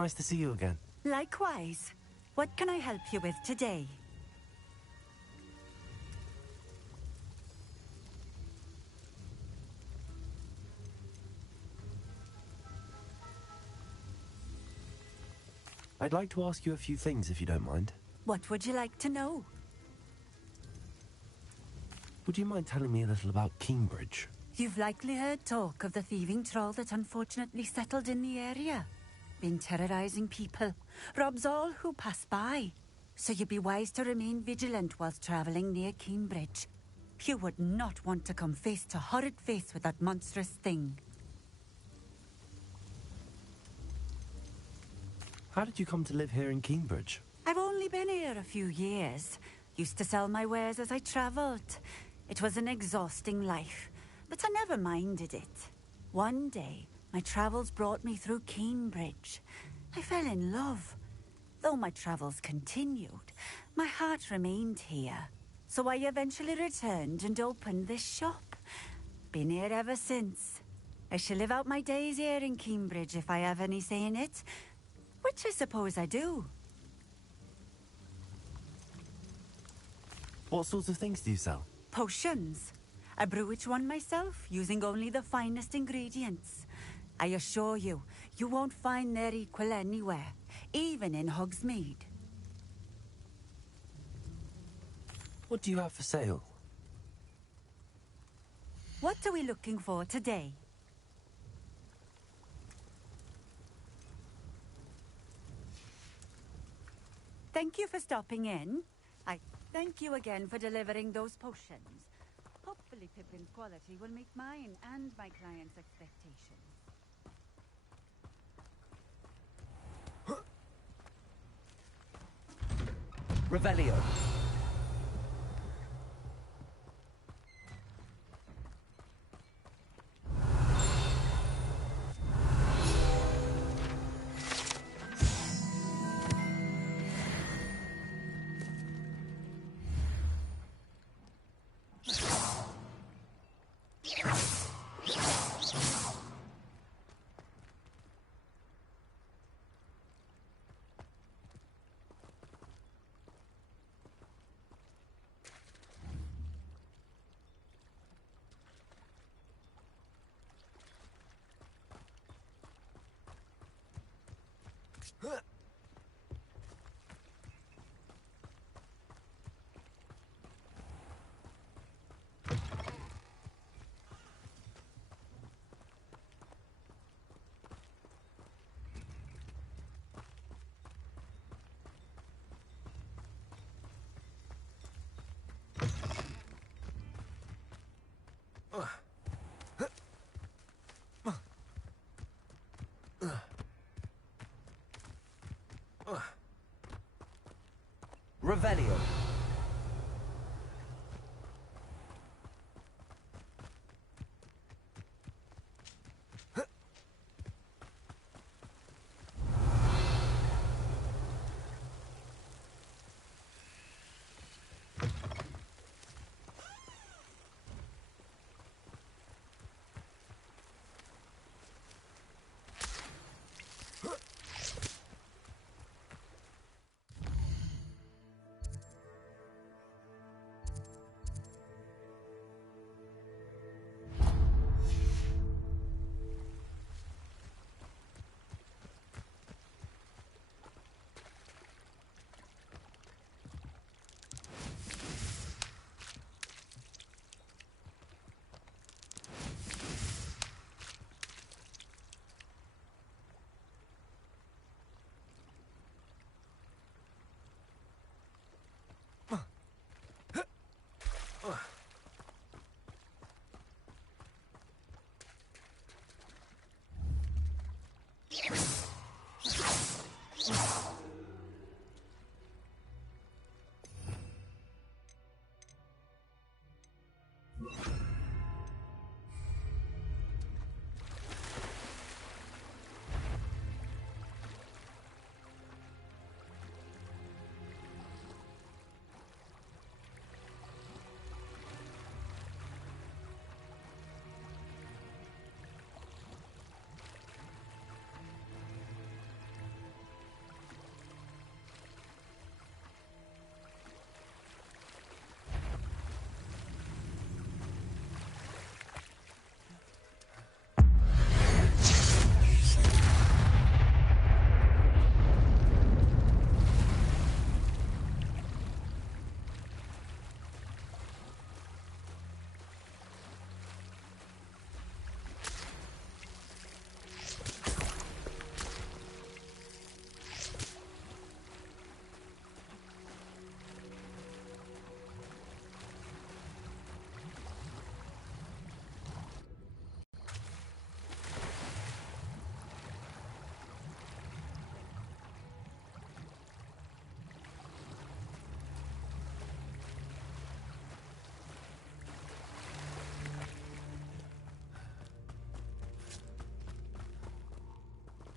Nice to see you again. Likewise. What can I help you with today? I'd like to ask you a few things if you don't mind. What would you like to know? Would you mind telling me a little about Cambridge? You've likely heard talk of the thieving troll that unfortunately settled in the area. Been terrorizing people, robs all who pass by. So you'd be wise to remain vigilant whilst traveling near Cambridge. You would not want to come face to horrid face with that monstrous thing. How did you come to live here in Cambridge? I've only been here a few years. Used to sell my wares as I travelled. It was an exhausting life, but I never minded it. One day, my travels brought me through Cambridge. I fell in love. Though my travels continued, my heart remained here. So I eventually returned and opened this shop. Been here ever since. I shall live out my days here in Cambridge if I have any say in it. Which I suppose I do. What sorts of things do you sell? Potions. I brew each one myself, using only the finest ingredients. I assure you, you won't find their equal anywhere, even in Hogsmeade. What do you have for sale? What are we looking for today? Thank you for stopping in. I thank you again for delivering those potions. Hopefully Pippin's quality will meet mine and my client's expectations. Revelio. Revelio.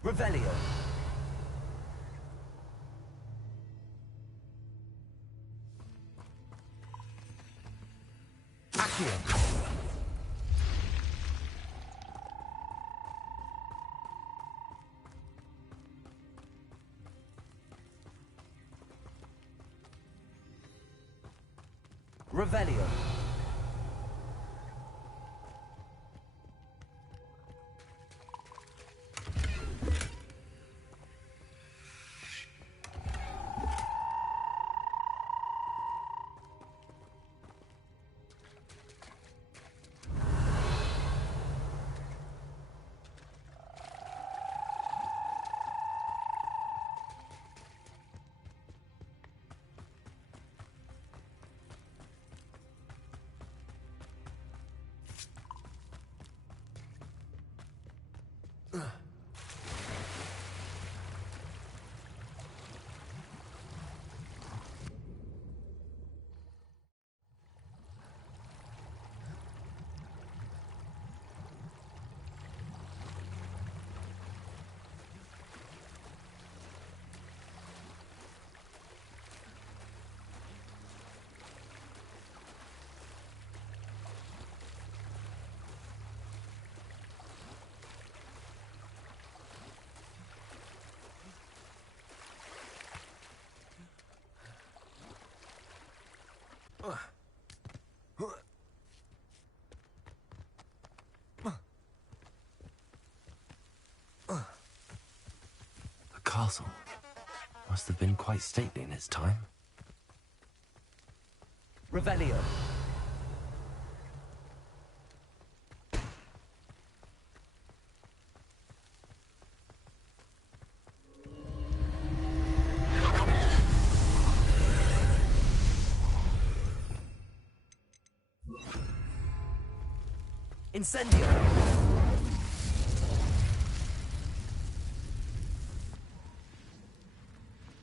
Revelio. Accio. Revelio. The castle must have been quite stately in its time. Revelio. Incendio.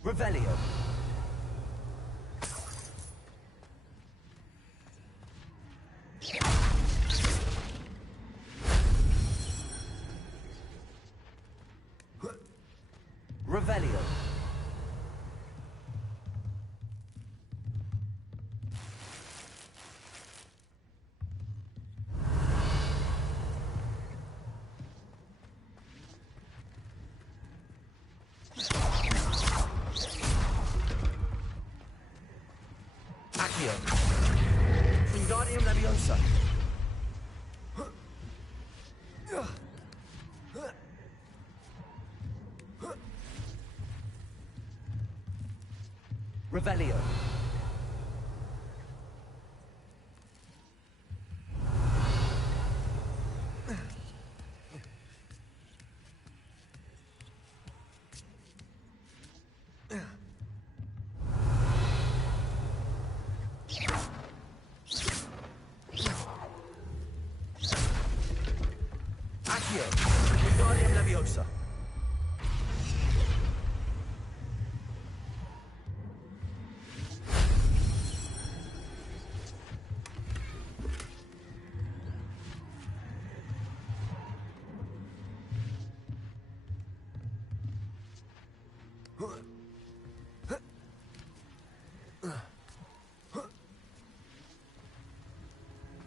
Revelio. Revelio. Accio. Wingardium Leviosa. Revelio. Accio. Wingardium Leviosa.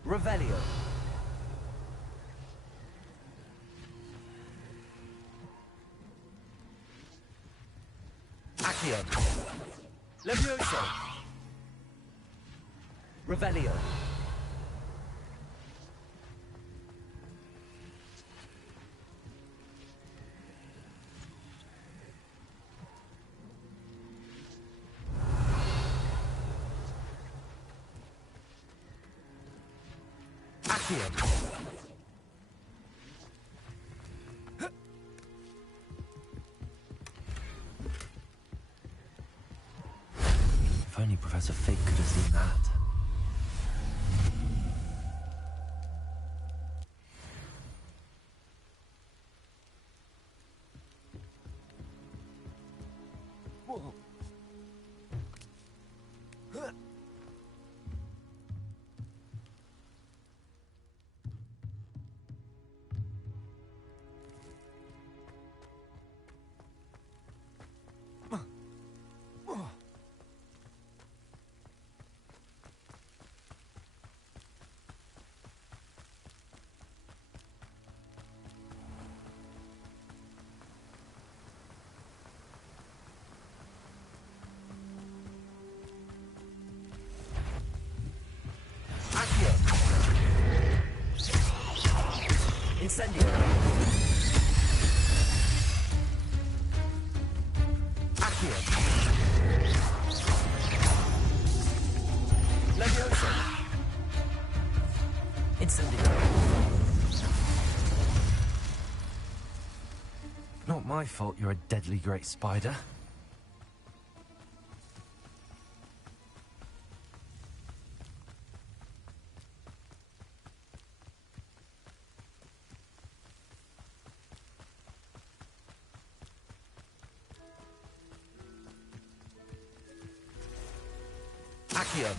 Revelio. Accio. Levioso. Revelio. Accio. If only Professor Fig could have seen that. Whoa. Incendio. Accio. Leviosa. Incendio. Not my fault you're a deadly great spider. Accio.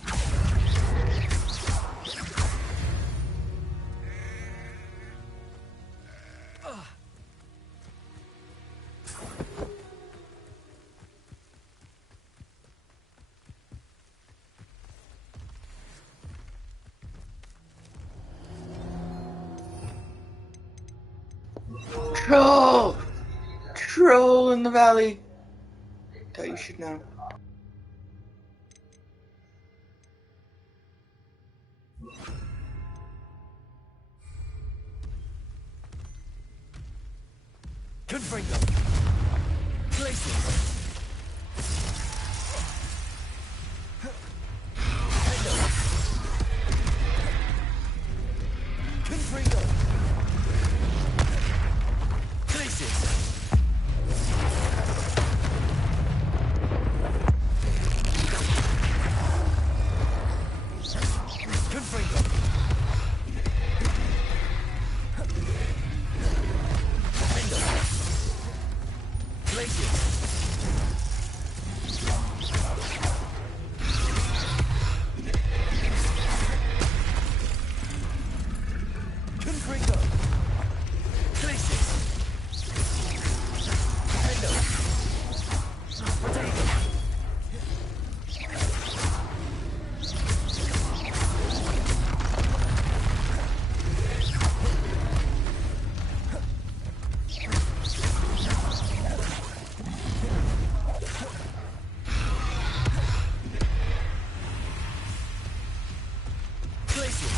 Troll! Troll in the valley. Thought you should know. Confringo. Places. Confringo. Places. Confringo. Places. Confringo. Places. Hendo. Potato. Places.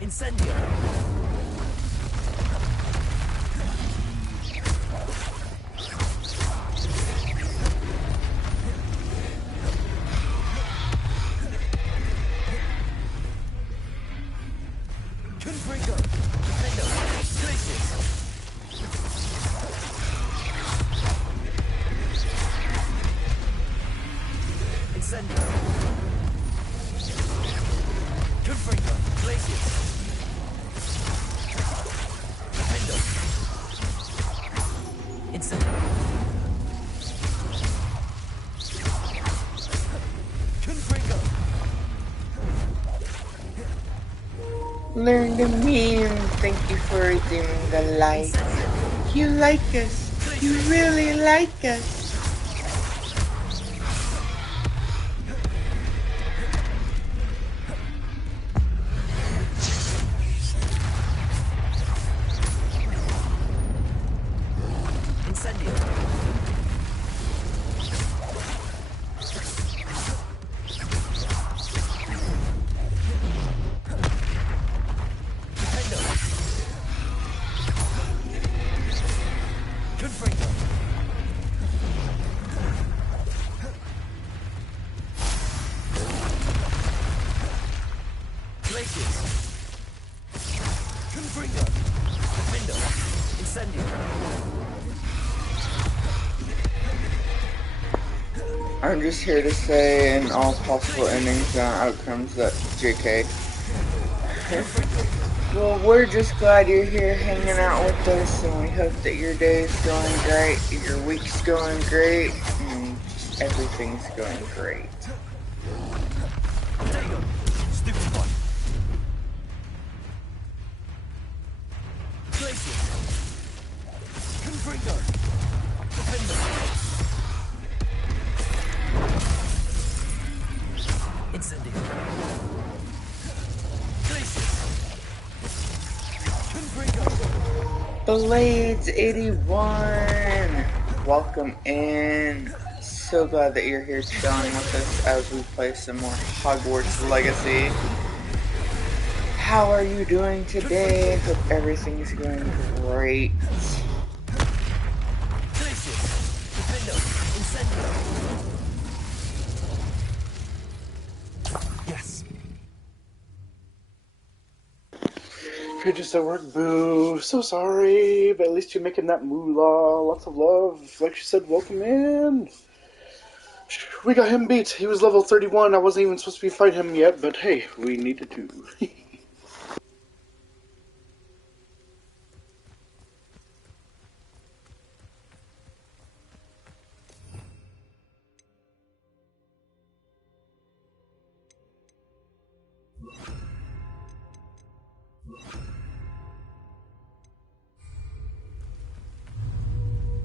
Incendio. Confringo. Hendo. Places. Incendio. Confringo. Places. Hendo. Incendio. Confringo. Learn to meme. Thank you for redeeming the light. You like us. You really like us. Incendio. Hendo. Confringo. Places. Confringo. Hendo. Incendio. I'm just here to say in all possible endings and outcomes that JK. Well, we're just glad you're here hanging out with us, and we hope that your day is going great, your week's going great, and just everything's going great. Potato. Stupid one. Places. Confringo. Defender. Incendio. Places. Confringo. Blades 81! Welcome in. So glad that you're here chilling with us as we play some more Hogwarts Legacy. How are you doing today? Hope everything's going great. Yes. Just at work, boo. So sorry, but at least you're making that moolah. Lots of love. Like she said, welcome in. We got him beat. He was level 31. I wasn't even supposed to be fighting him yet, but hey, we needed to.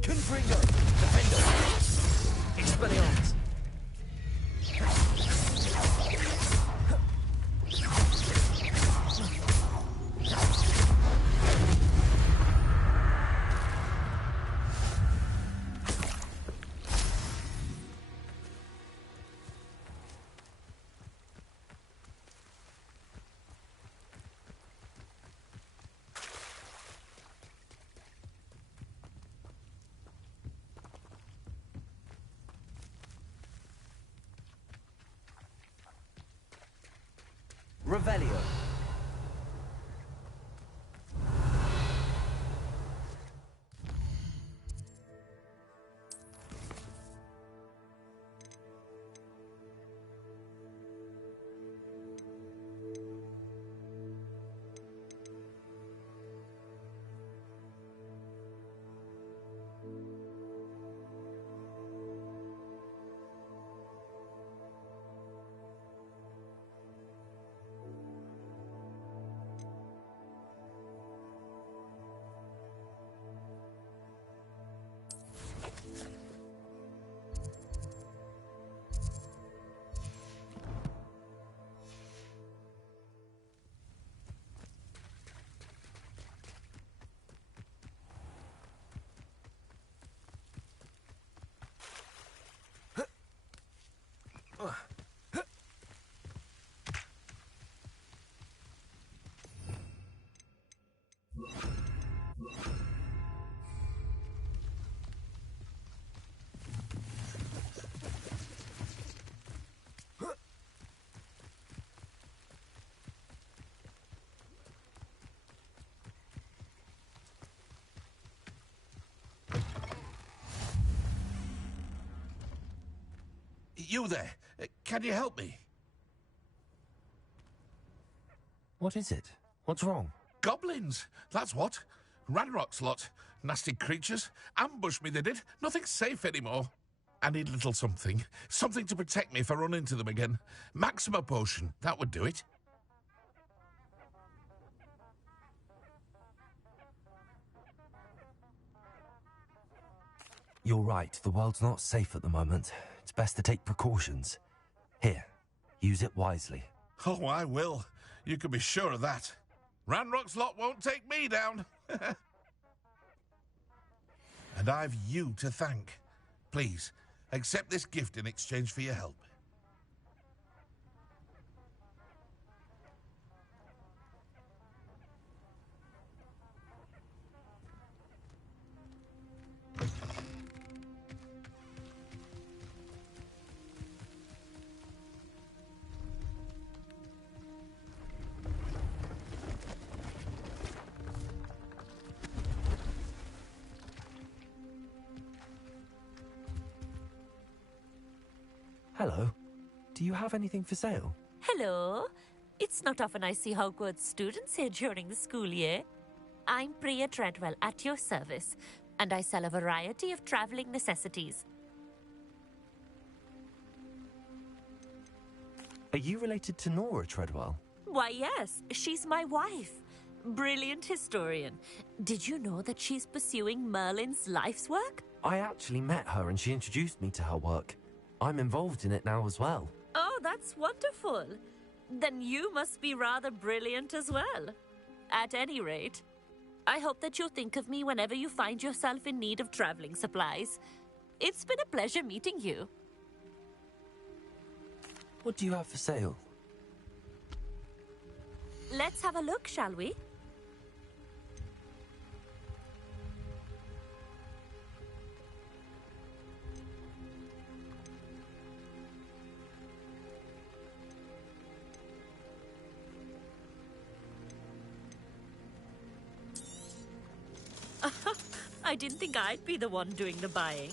Confringo. Defender. Expelliarmus. Revelio. You there? Can you help me? What is it? What's wrong? Goblins, that's what. Ranrock's lot. Nasty creatures. Ambushed me, they did. Nothing's safe anymore. I need a little something. Something to protect me if I run into them again. Maxima potion, that would do it. You're right, the world's not safe at the moment. It's best to take precautions. Here, use it wisely. Oh, I will. You can be sure of that. Ranrock's lot won't take me down. And I've you to thank. Please, accept this gift in exchange for your help. Hello. Do you have anything for sale? Hello. It's not often I see Hogwarts students here during the school year. I'm Priya Treadwell, at your service, and I sell a variety of traveling necessities. Are you related to Nora Treadwell? Why, yes, she's my wife. Brilliant historian. Did you know that she's pursuing Merlin's life's work? I actually met her and she introduced me to her work. I'm involved in it now as well. Oh, that's wonderful. Then you must be rather brilliant as well. At any rate. I hope that you'll think of me whenever you find yourself in need of traveling supplies. It's been a pleasure meeting you. What do you have for sale? Let's have a look, shall we? I didn't think I'd be the one doing the buying.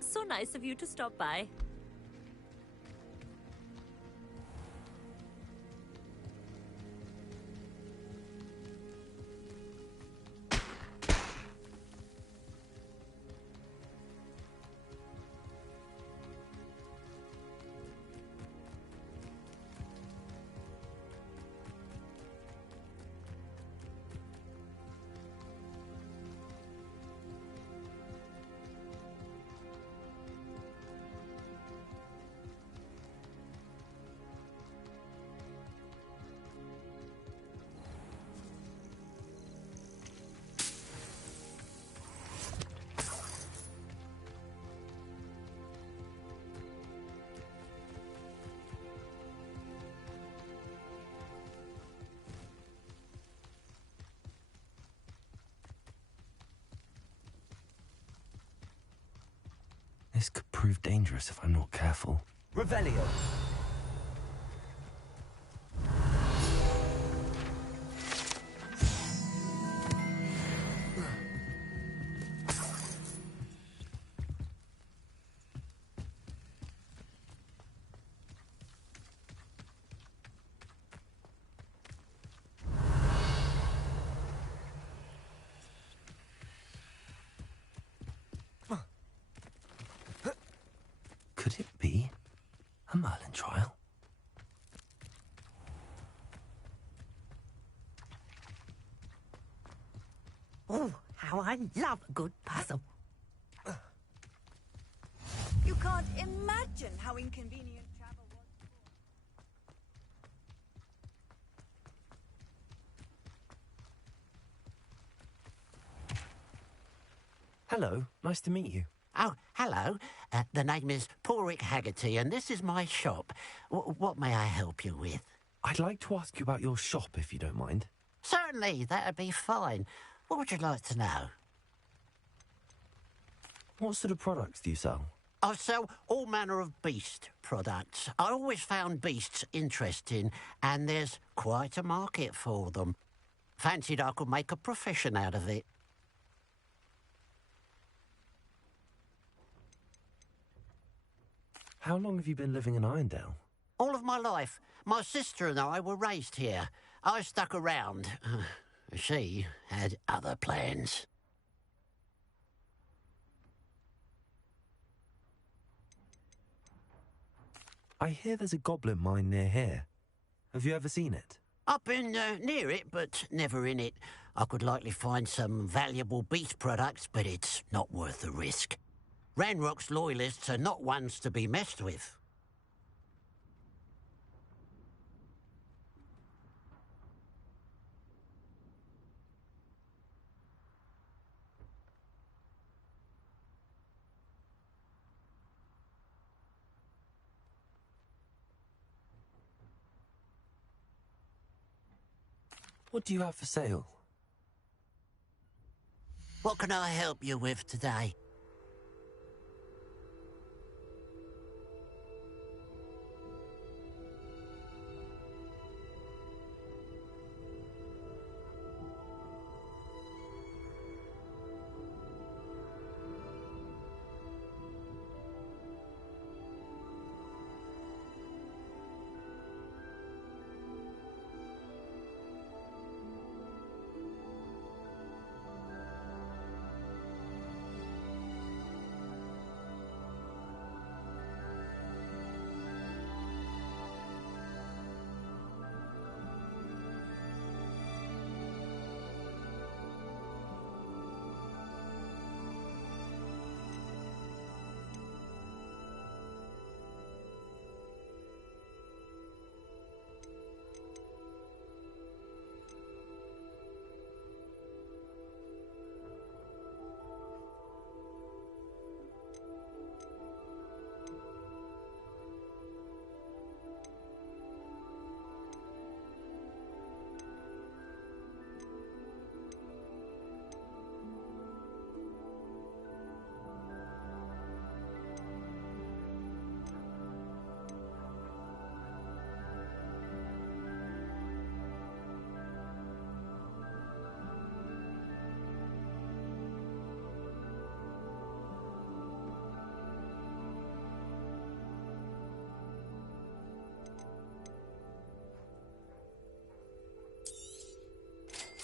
So nice of you to stop by. This could prove dangerous if I'm not careful. Revelio. Could it be a Merlin trial? Oh, how I love a good puzzle. You can't imagine how inconvenient travel was before. Hello, nice to meet you. Oh, hello. The name is Porrick Haggerty, and this is my shop. What may I help you with? I'd like to ask you about your shop, if you don't mind. Certainly, that'd be fine. What would you like to know? What sort of products do you sell? I sell all manner of beast products. I always found beasts interesting, and there's quite a market for them. Fancied I could make a profession out of it. How long have you been living in Irondale? All of my life. My sister and I were raised here. I stuck around. She had other plans. I hear there's a goblin mine near here. Have you ever seen it? I've been near it, but never in it. I could likely find some valuable beast products, but it's not worth the risk. Ranrock's loyalists are not ones to be messed with. What do you have for sale? What can I help you with today?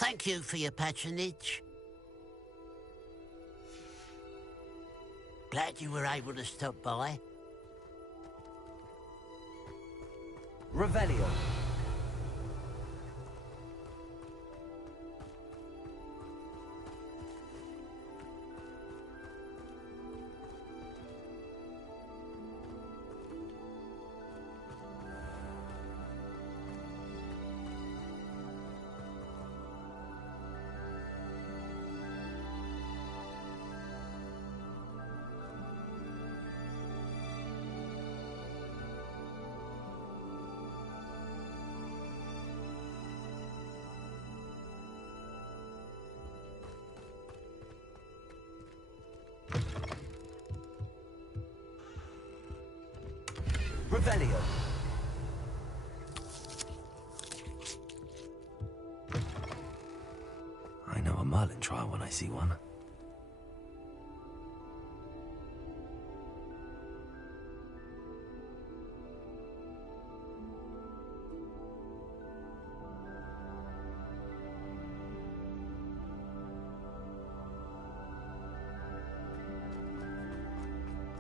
Thank you for your patronage. Glad you were able to stop by. Revelio. Revelio. I know a Merlin trial when I see one.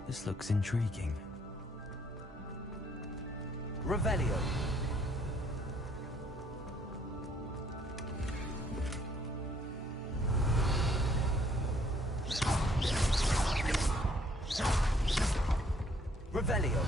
This looks intriguing. Revelio. Revelio.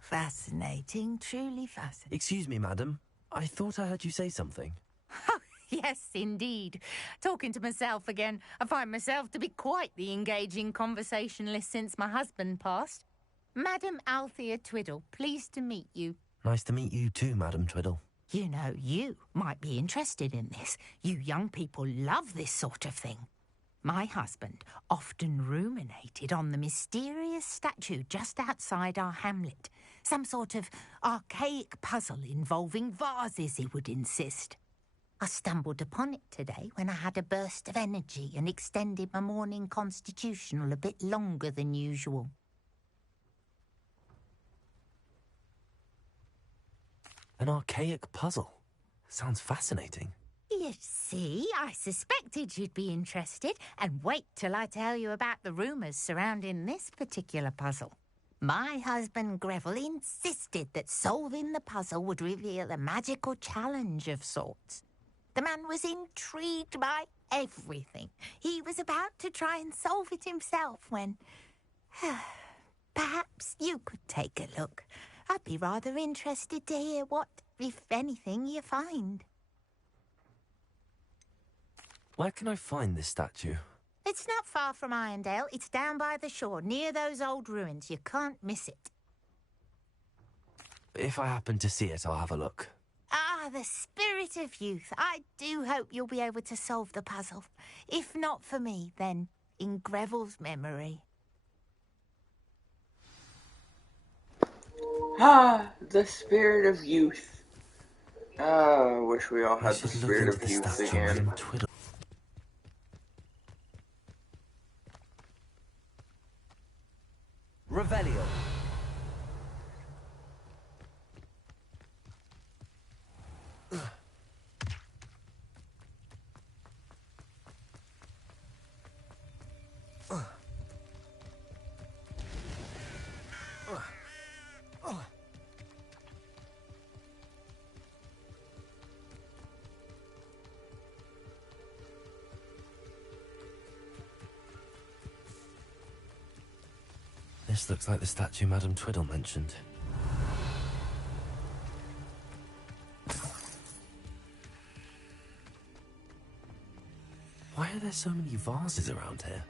Fascinating, truly fascinating. Excuse me, madam. I thought I heard you say something. Yes, indeed. Talking to myself again. I find myself to be quite the engaging conversationalist since my husband passed. Madam Althea Twiddle, pleased to meet you. Nice to meet you too, Madam Twiddle. You know, you might be interested in this. You young people love this sort of thing. My husband often ruminated on the mysterious statue just outside our hamlet. Some sort of archaic puzzle involving vases, he would insist. I stumbled upon it today when I had a burst of energy and extended my morning constitutional a bit longer than usual. An archaic puzzle. Sounds fascinating. You see, I suspected you'd be interested, and wait till I tell you about the rumours surrounding this particular puzzle. My husband Greville insisted that solving the puzzle would reveal a magical challenge of sorts. The man was intrigued by everything. He was about to try and solve it himself when... Perhaps you could take a look. I'd be rather interested to hear what, if anything, you find. Where can I find this statue? It's not far from Irondale. It's down by the shore, near those old ruins. You can't miss it. If I happen to see it, I'll have a look. Ah, the spirit of youth. I do hope you'll be able to solve the puzzle. If not for me, then in Greville's memory. Ah, the spirit of youth. Ah, I wish we all I had the should look spirit into of the youth statue again. Madam Twiddle. Revelio. This looks like the statue Madam Twiddle mentioned. there so many vases around here?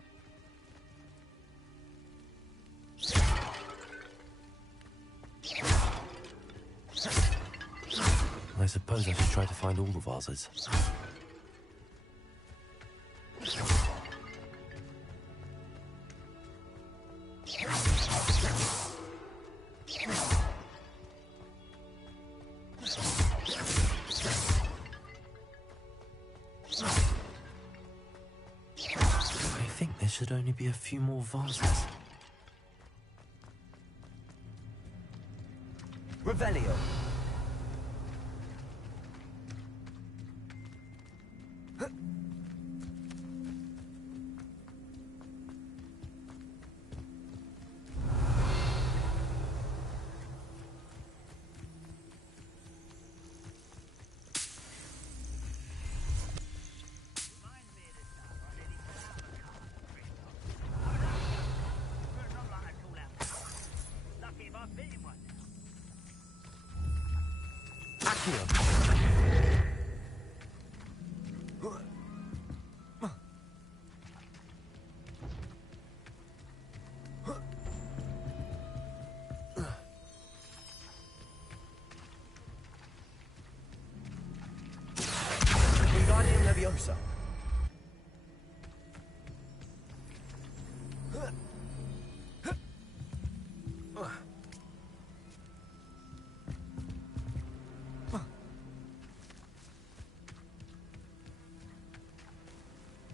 I suppose I should try to find all the vases. I think there should only be a few more vases. Revelio. Wingardium Leviosa.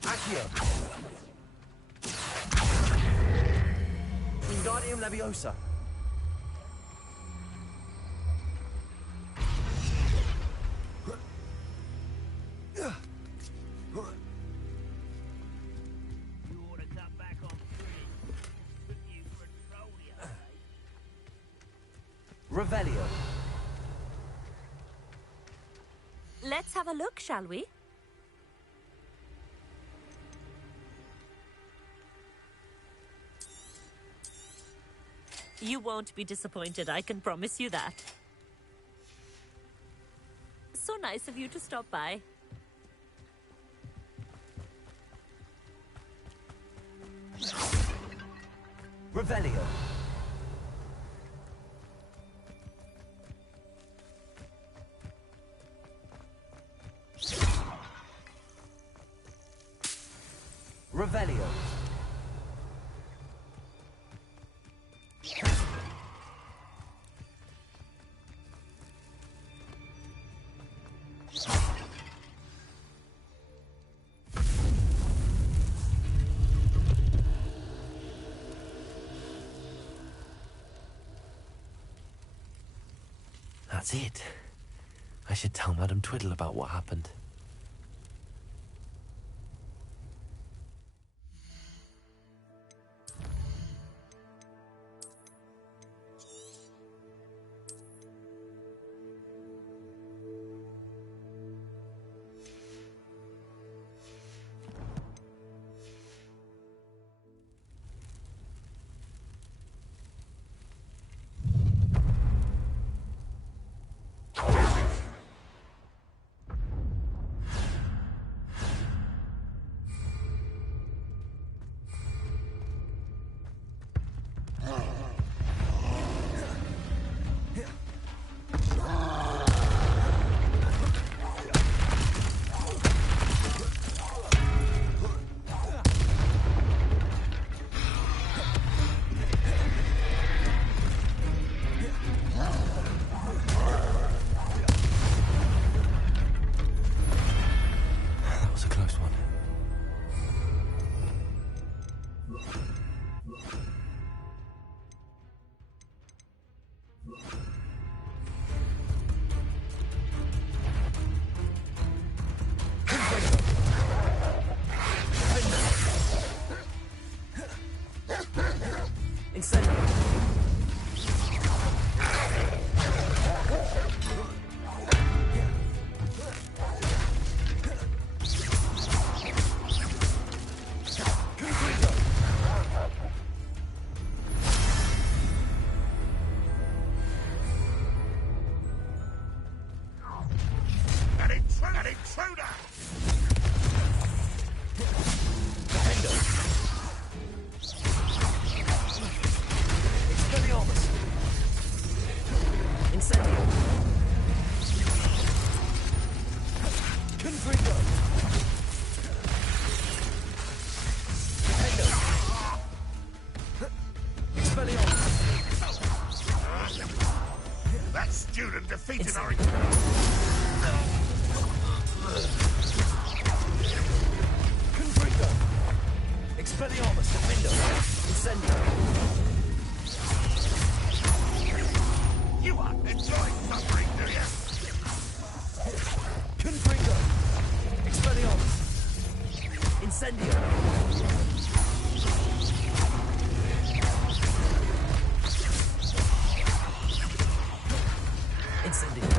Accio. Wingardium Leviosa. Revelio. Let's have a look, shall we? You won't be disappointed, I can promise you that. So nice of you to stop by. Revelio. Revelio. That's it. I should tell Madame Twiddle about what happened. An intruder! pursued and defeated our... Confringo! Expelliarmus, Defender! Incendio! You are enjoying suffering, do you? Confringo! Expelliarmus! Incendio! Incendio!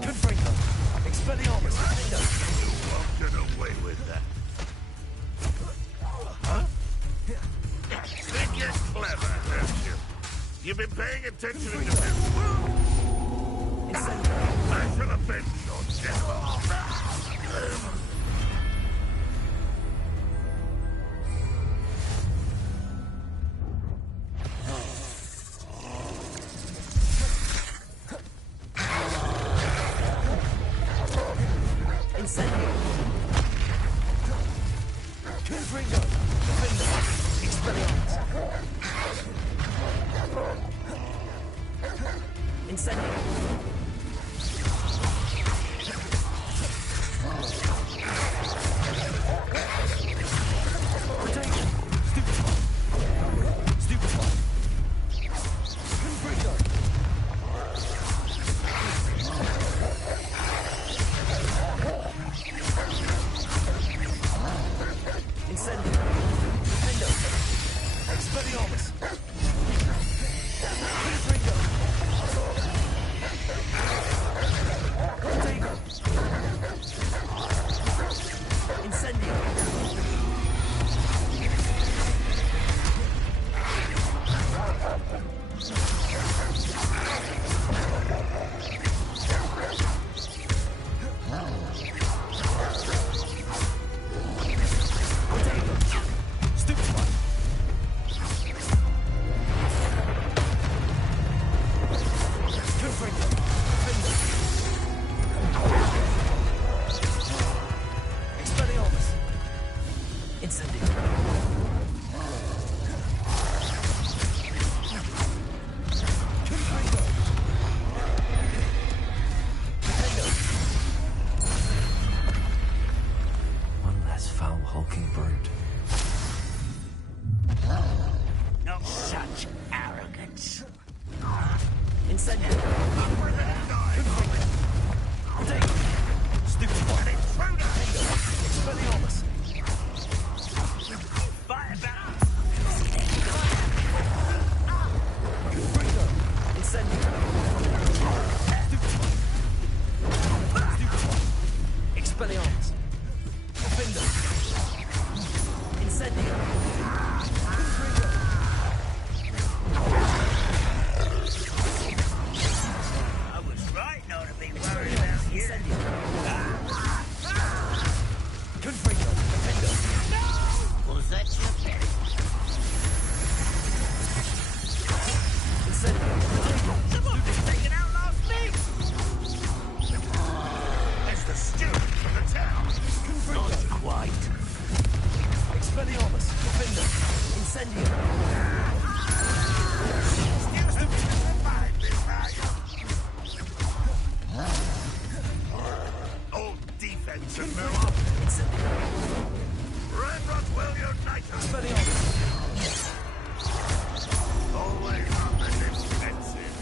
Confringo! Expelliarmus! Defender! You won't get away with that. Huh? Think you're clever, don't you? You've been paying attention in the... Incendio! I shall avenge your death. Incendio! Confringo! Defender! Expelliarmus! Incendio! Protection! Stupefy! Stupefy! Confringo! Incendio! Defendo! Expelliarmus! Confringo! Protego! Incendio! Stupefy! Confringo! Defender! Expelliarmus! Incendio! Confringo! Defender! One less foul hulking brute. Not such arrogance. Incendio! Confringo! Protego! Stupefy! Defender! Expelliarmus! Fire back! Confringo! Incendio! Stupefy! Stupefy! Expelliarmus! Defender! Incendio! Confringo! I was right not to be worried about you. Incendio! Confringo! Defender! Was that your pet? Incendio! Someone's taken out last week! It's the student from the town. Confringo! Not quite. Expelliarmus! Defender! Incendio! Old defense and move up. Incendio! Ranrock will unite us. Expelliarmus! Always on the defensive.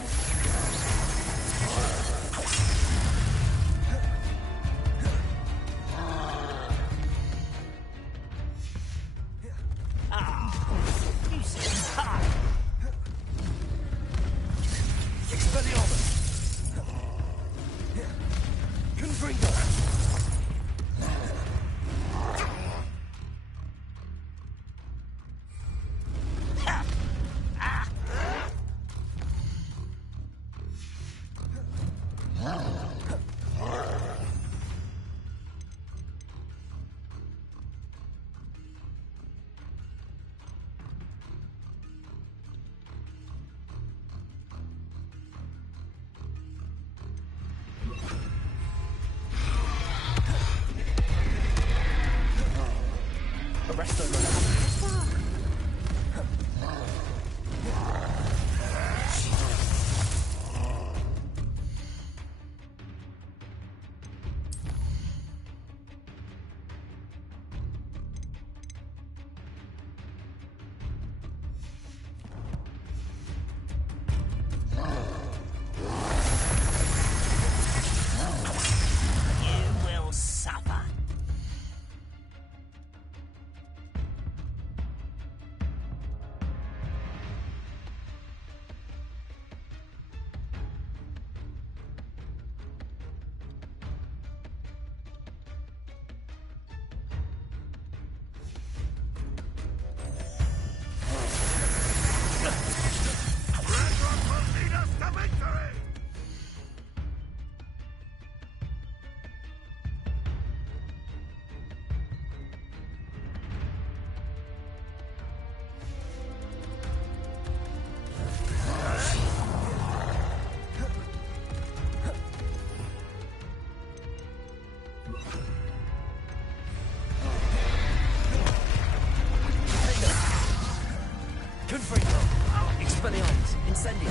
Incendio.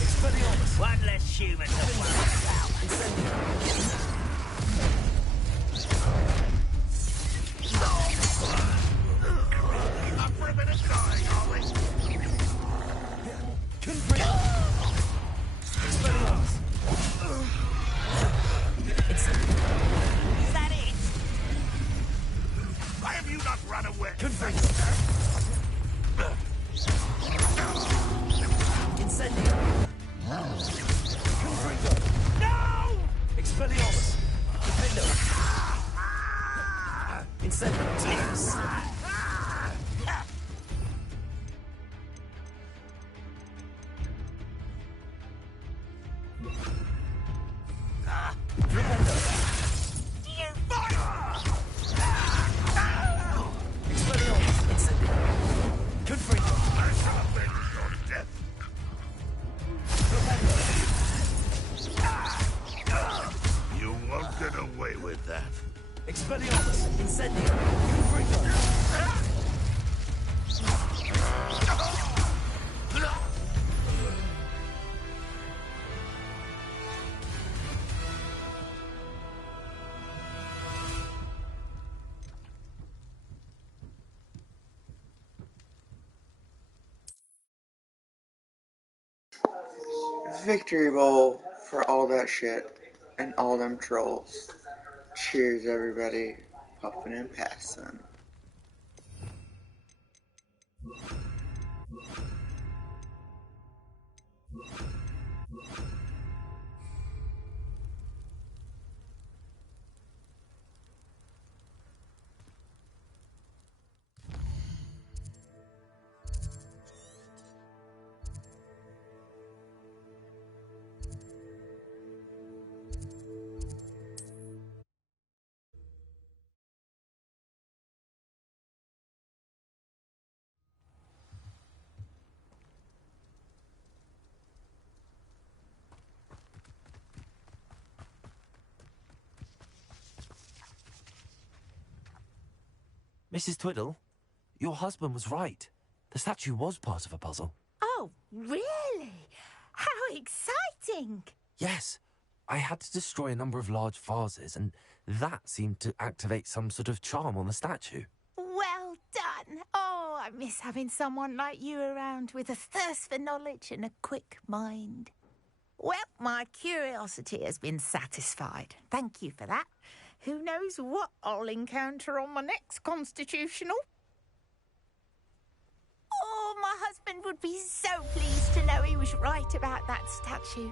Expelliarmus. One less human to worry about. Incendio. Up for a bit of dying, are we? Confringo. Expelliarmus. Is that it? Why have you not run away? Confringo. Incendio. Confringo. No! Expelliarmus. Defendo. Incendio. Defendo. Expelliarmus. Incendio. Confringo. I shall avenge your death. You won't get away with that. Expelliarmus. Incendio. Confringo. Victory Bowl for all that shit and all them trolls. Cheers, everybody. Puffin' and passin'. Mrs. Twiddle, your husband was right. The statue was part of a puzzle. Oh, really? How exciting! Yes, I had to destroy a number of large vases, and that seemed to activate some sort of charm on the statue. Well done. Oh, I miss having someone like you around with a thirst for knowledge and a quick mind. Well, my curiosity has been satisfied. Thank you for that. Who knows what I'll encounter on my next constitutional? Oh, my husband would be so pleased to know he was right about that statue.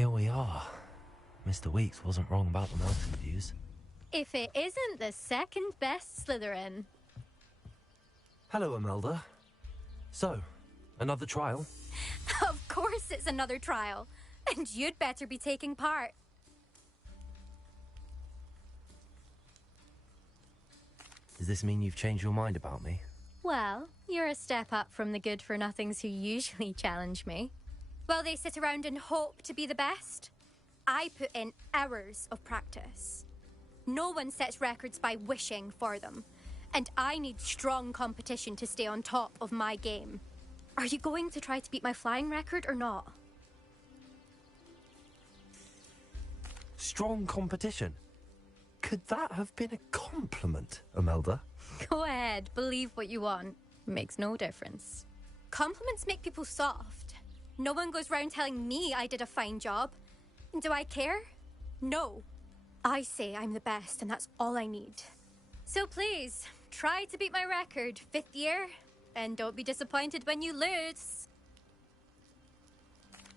Here we are. Mr. Weeks wasn't wrong about the mountain views. If it isn't the second best Slytherin. Hello, Imelda. So, another trial? Of course it's another trial. And you'd better be taking part. Does this mean you've changed your mind about me? Well, you're a step up from the good-for-nothings who usually challenge me. While they sit around and hope to be the best, I put in hours of practice. No one sets records by wishing for them, and I need strong competition to stay on top of my game. Are you going to try to beat my flying record or not? Strong competition? Could that have been a compliment, Imelda? Go ahead, believe what you want. Makes no difference. Compliments make people soft. No one goes round telling me I did a fine job. And do I care? No. I say I'm the best, and that's all I need. So please, try to beat my record, 5th year, and don't be disappointed when you lose.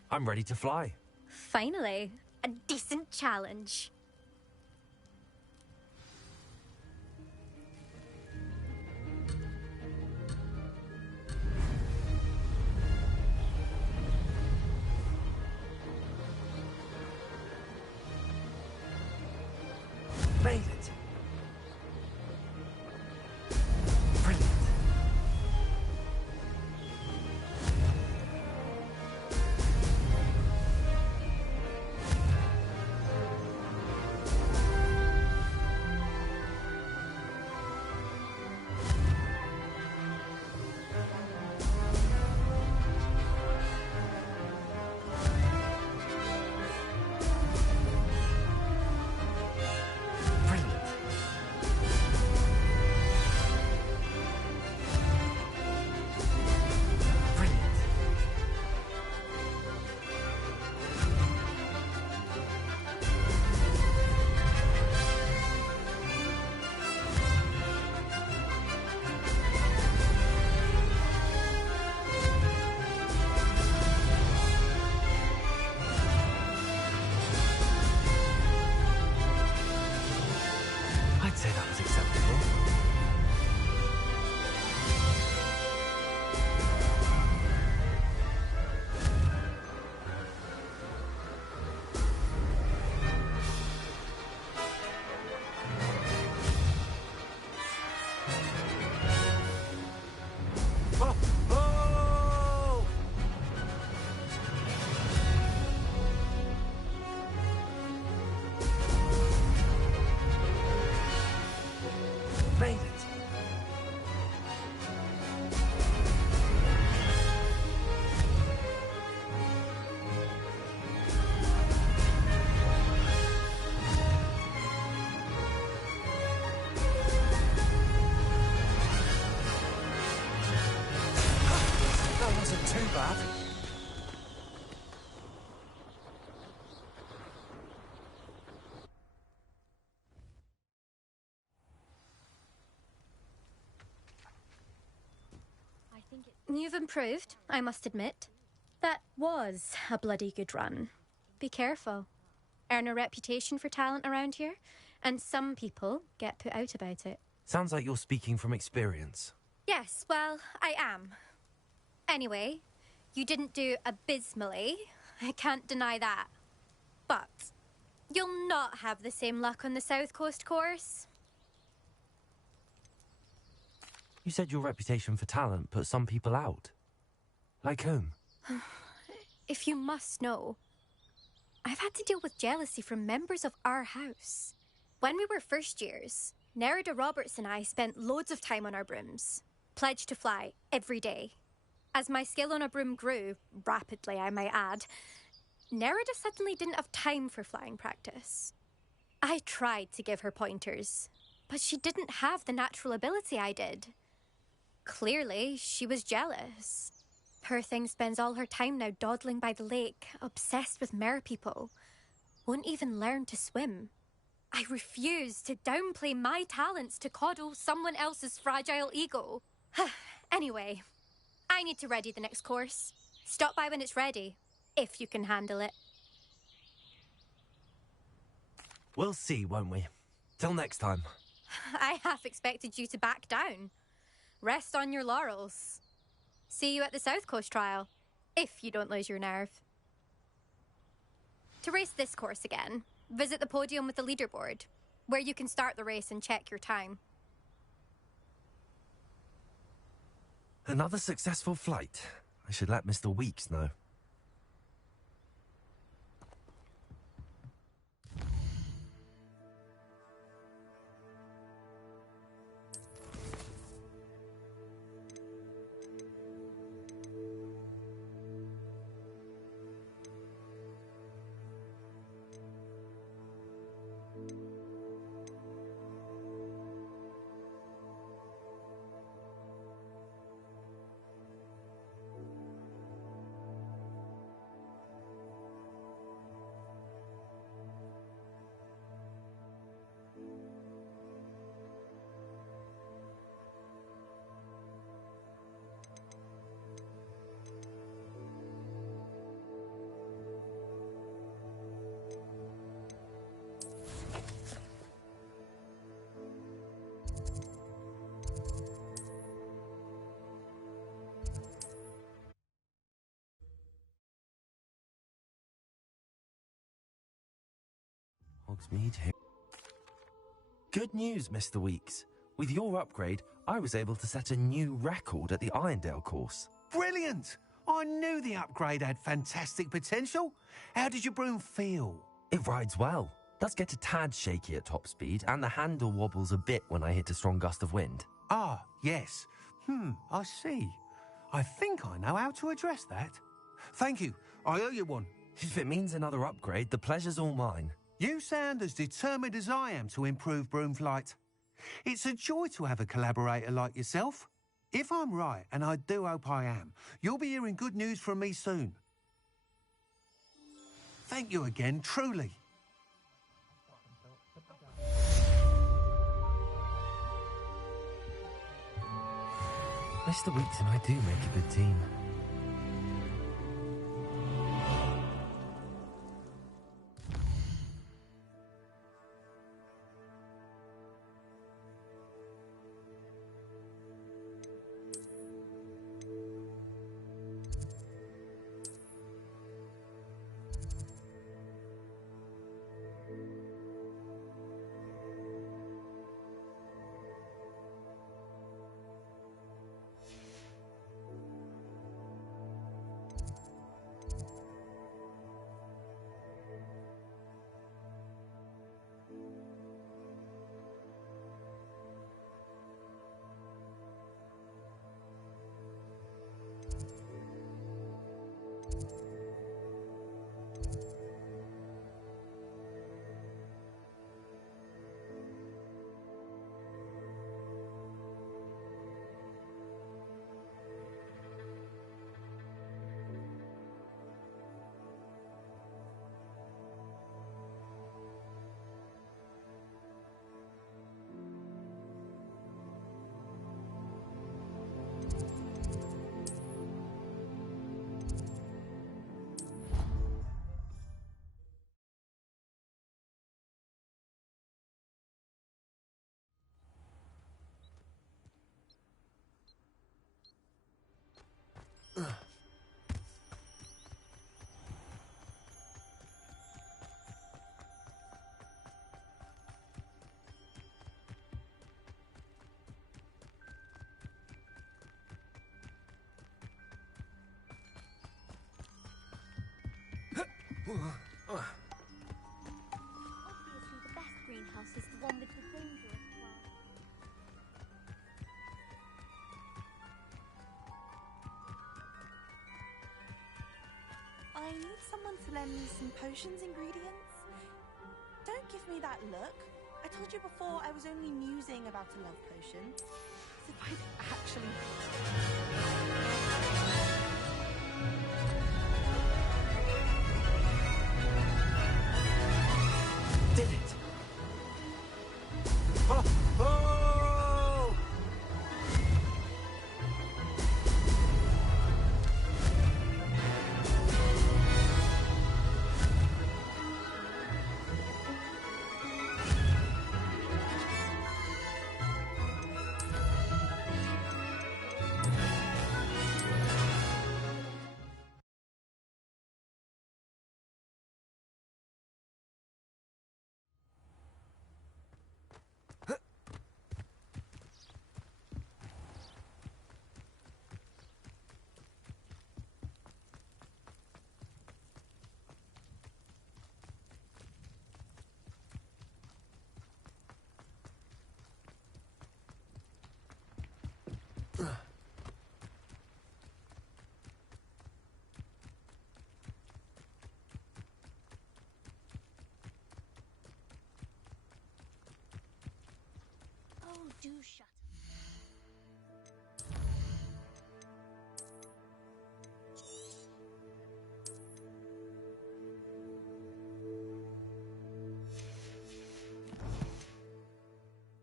I'm ready to fly. Finally, a decent challenge. Made it. Brilliant. I'd say that was acceptable. Oh! Oh! Made it. That wasn't too bad. You've improved, I must admit. That was a bloody good run. Be careful. Earn a reputation for talent around here, and some people get put out about it. Sounds like you're speaking from experience. Yes, well, I am. Anyway, you didn't do abysmally. I can't deny that. But you'll not have the same luck on the South Coast course. You said your reputation for talent put some people out. Like whom? If you must know, I've had to deal with jealousy from members of our house. When we were first years, Nerida Roberts and I spent loads of time on our brooms, pledged to fly every day. As my skill on a broom grew, rapidly I might add, Nerida suddenly didn't have time for flying practice. I tried to give her pointers, but she didn't have the natural ability I did. Clearly, she was jealous. Poor thing spends all her time now dawdling by the lake, obsessed with merpeople. Won't even learn to swim. I refuse to downplay my talents to coddle someone else's fragile ego. Anyway, I need to ready the next course. Stop by when it's ready, if you can handle it. We'll see, won't we? Till next time. I half expected you to back down. Rest on your laurels. See you at the South Coast trial, if you don't lose your nerve. To race this course again, visit the podium with the leaderboard, where you can start the race and check your time. Another successful flight. I should let Mr. Weeks know. Hogsmeade here. Good news, Mr. Weeks. With your upgrade, I was able to set a new record at the Irondale course. Brilliant! I knew the upgrade had fantastic potential. How did your broom feel? It rides well. Does get a tad shaky at top speed, and the handle wobbles a bit when I hit a strong gust of wind. Ah, yes. I see. I think I know how to address that. Thank you. I owe you one. If it means another upgrade, the pleasure's all mine. You sound as determined as I am to improve broom flight. It's a joy to have a collaborator like yourself. If I'm right, and I do hope I am, you'll be hearing good news from me soon. Thank you again, truly. Mr. Weeks and I do make a good team. Obviously, the best greenhouse is the one with the dangerous plants. I need someone to lend me some potions ingredients. Don't give me that look. I told you before I was only musing about a love potion. As if I'd actually... Did it! Oh! Oh! Do shut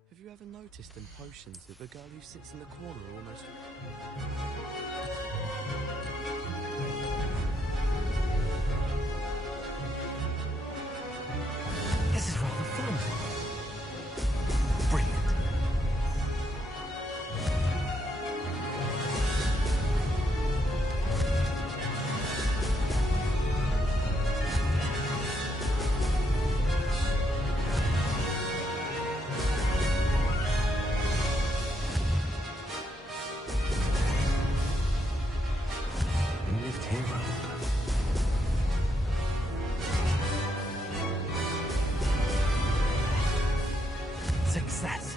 Have you ever noticed in potions that the girl who sits in the corner almost... This is rather fun. Brilliant. You lived here well. Success.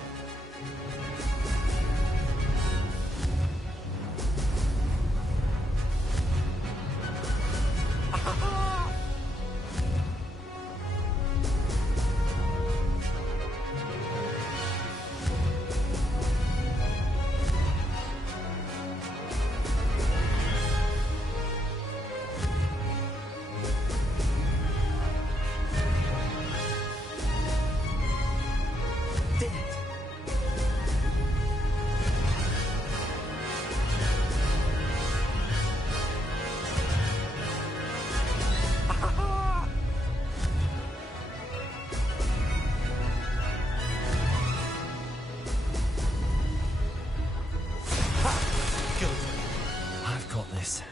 Did it. Good. I've got this.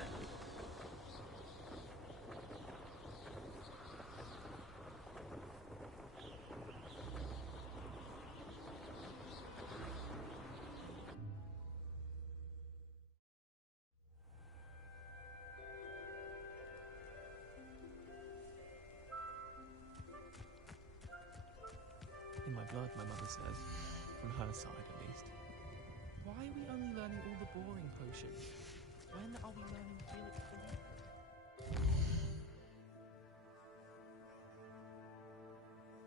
In my blood, my mother says. From her side, at least. Why are we only learning all the boring potions? When are we learning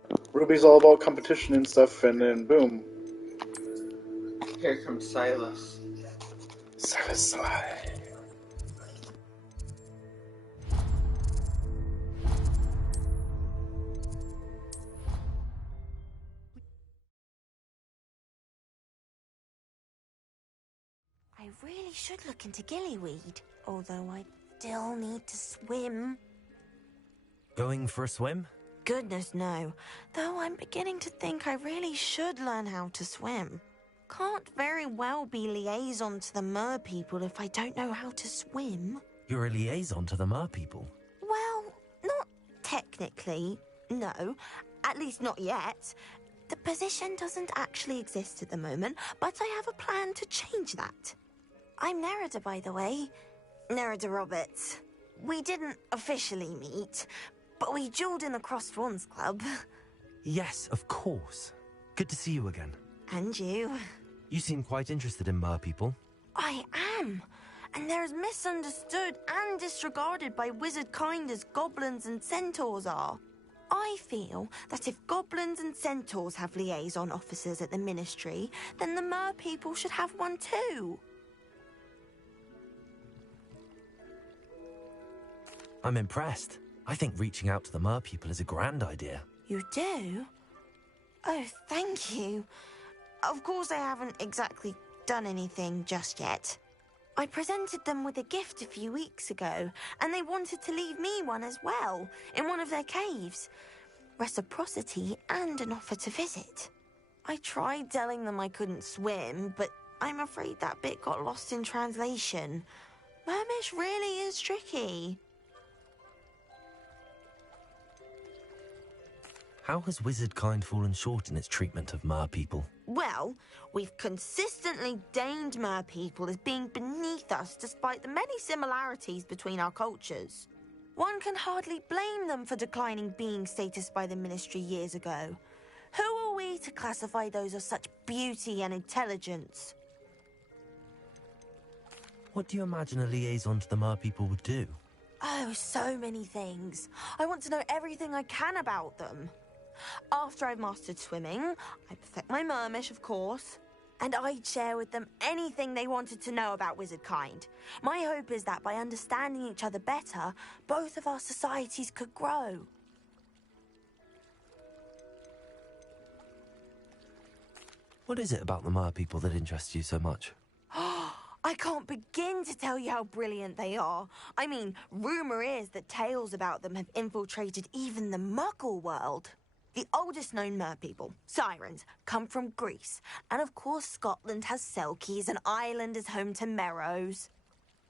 real... Ruby's all about competition and stuff, and then boom. Here comes Silas. Silas. I really should look into gillyweed, although I still need to swim. Going for a swim? Goodness, no. Though I'm beginning to think I really should learn how to swim. Can't very well be liaison to the mer people if I don't know how to swim. You're a liaison to the mer people. Well, not technically, no. At least not yet. The position doesn't actually exist at the moment, but I have a plan to change that. I'm Nerida, by the way. Nerida Roberts. We didn't officially meet, but we duelled in the Crossed Wands Club. Yes, of course. Good to see you again. And you. You seem quite interested in mer people. I am. And they're as misunderstood and disregarded by wizard kind as goblins and centaurs are. I feel that if goblins and centaurs have liaison officers at the ministry, then the mer people should have one too. I'm impressed. I think reaching out to the mer people is a grand idea. You do? Oh, thank you. Of course I haven't exactly done anything just yet. I presented them with a gift a few weeks ago, and they wanted to leave me one as well, in one of their caves. Reciprocity and an offer to visit. I tried telling them I couldn't swim, but I'm afraid that bit got lost in translation. Mermish really is tricky. How has wizardkind fallen short in its treatment of mer people? Well, we've consistently deemed mer people as being beneath us despite the many similarities between our cultures. One can hardly blame them for declining being status by the ministry years ago. Who are we to classify those of such beauty and intelligence? What do you imagine a liaison to the mer people would do? Oh, so many things. I want to know everything I can about them. After I've mastered swimming, I perfect my mermish, of course. And I'd share with them anything they wanted to know about wizard kind. My hope is that by understanding each other better, both of our societies could grow. What is it about the Mer people that interests you so much? I can't begin to tell you how brilliant they are. I mean, rumour is that tales about them have infiltrated even the Muggle world. The oldest known mer people, sirens, come from Greece. And of course Scotland has Selkies and Ireland is home to Merrows.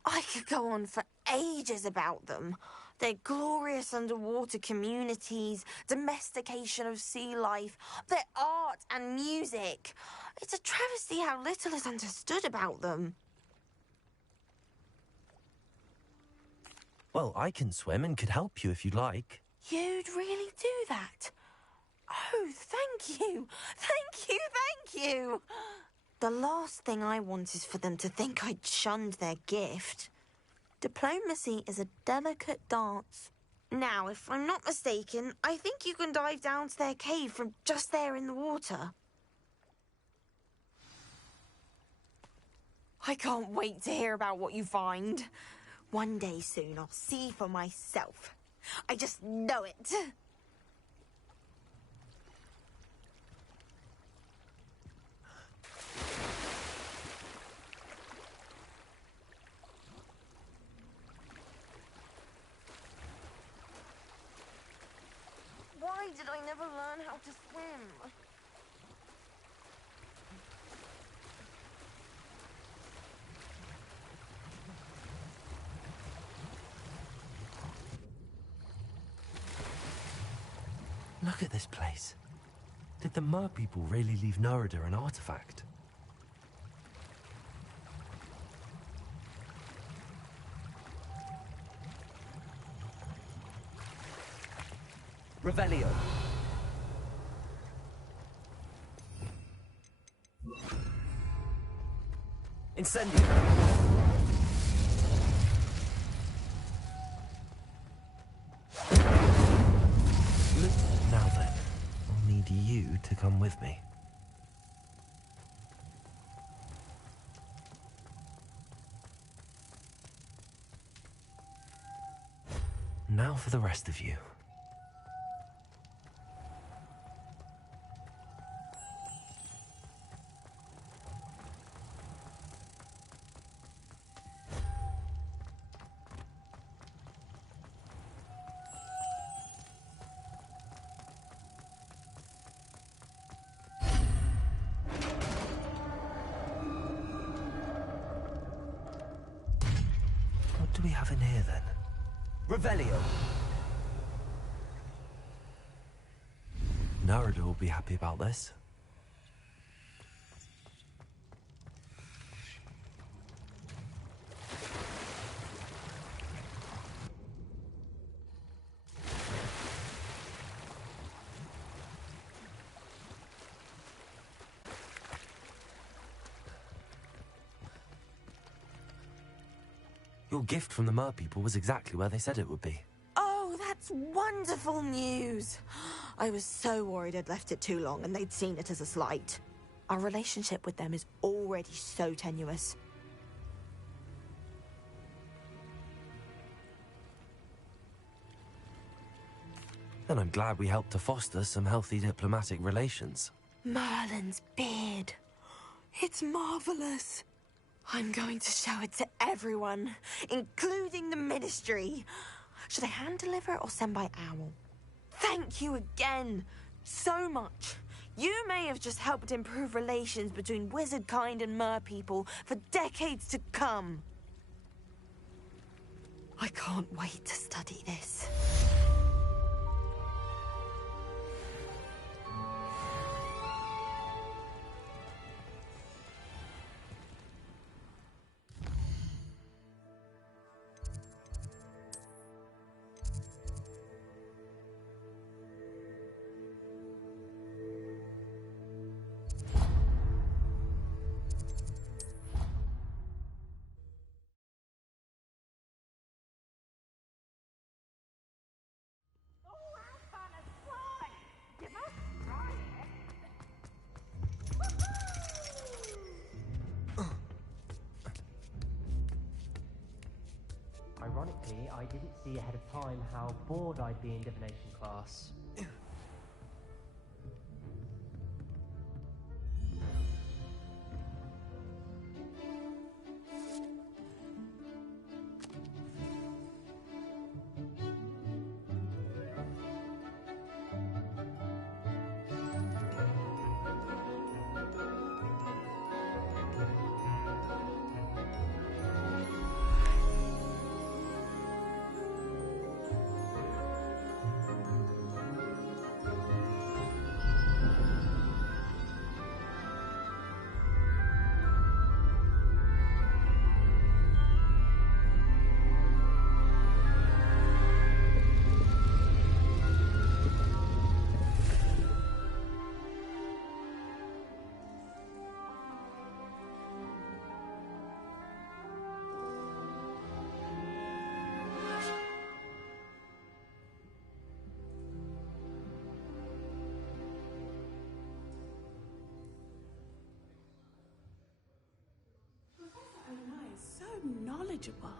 I could go on for ages about them. Their glorious underwater communities, domestication of sea life, their art and music. It's a travesty how little is understood about them. Well, I can swim and could help you if you'd like. You'd really do that? Oh, thank you. Thank you, thank you. The last thing I want is for them to think I'd shunned their gift. Diplomacy is a delicate dance. Now, if I'm not mistaken, I think you can dive down to their cave from just there in the water. I can't wait to hear about what you find. One day soon, I'll see for myself. I just know it. Why did I never learn how to swim? Look at this place. Did the Mer people really leave Nerida an artifact? Revelio. Incendio. Now then, I'll need you to come with me. Now for the rest of you. What do we have in here then? Revelio. Nerida will be happy about this. Your gift from the Mer people was exactly where they said it would be. Oh, that's wonderful news. I was so worried I'd left it too long and they'd seen it as a slight. Our relationship with them is already so tenuous. And I'm glad we helped to foster some healthy diplomatic relations. Merlin's beard. It's marvelous. I'm going to show it to everyone, including the Ministry. Should I hand deliver or send by owl? Thank you again, so much. You may have just helped improve relations between wizard kind and mer people for decades to come. I can't wait to study this. Ironically, I didn't see ahead of time how bored I'd be in divination class. Knowledgeable.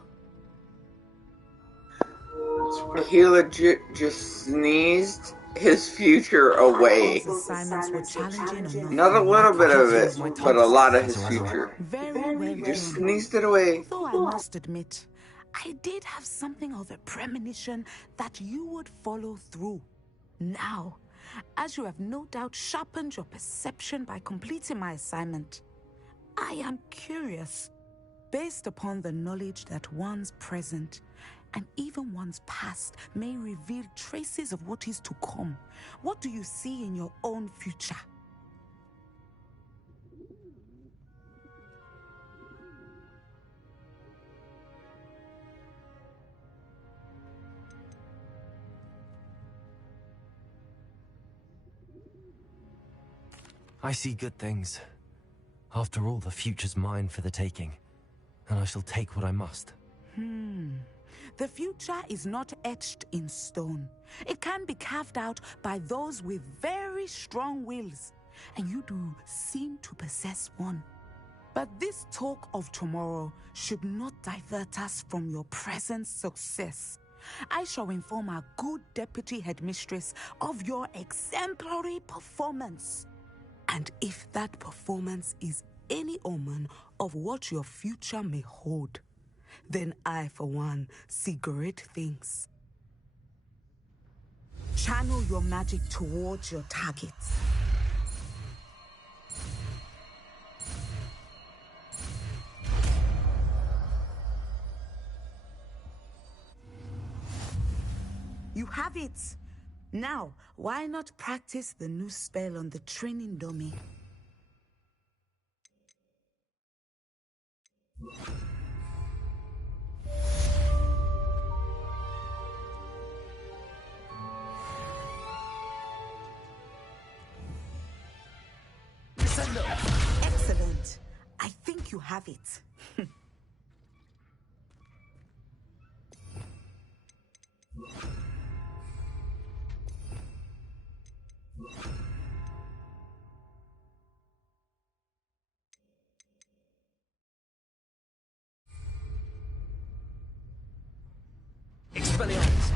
He legit just sneezed his future away. Assignments were challenging enough. Not a little bit of it, but a lot of his Professor Ezra. future. Very well He just done. sneezed it away. Though I must admit, I did have something of a premonition that you would follow through. Now, as you have no doubt sharpened your perception by completing my assignment, I am curious. Based upon the knowledge that one's present and even one's past may reveal traces of what is to come, what do you see in your own future? I see good things. After all, the future's mine for the taking, and I shall take what I must. The future is not etched in stone. It can be carved out by those with very strong wills, and you do seem to possess one. But this talk of tomorrow should not divert us from your present success. I shall inform our good deputy headmistress of your exemplary performance. And if that performance is any omen of what your future may hold, then I, for one, see great things. Channel your magic towards your targets. You have it. Now, why not practice the new spell on the training dummy? Excellent. I think you have it. Expelliarmus.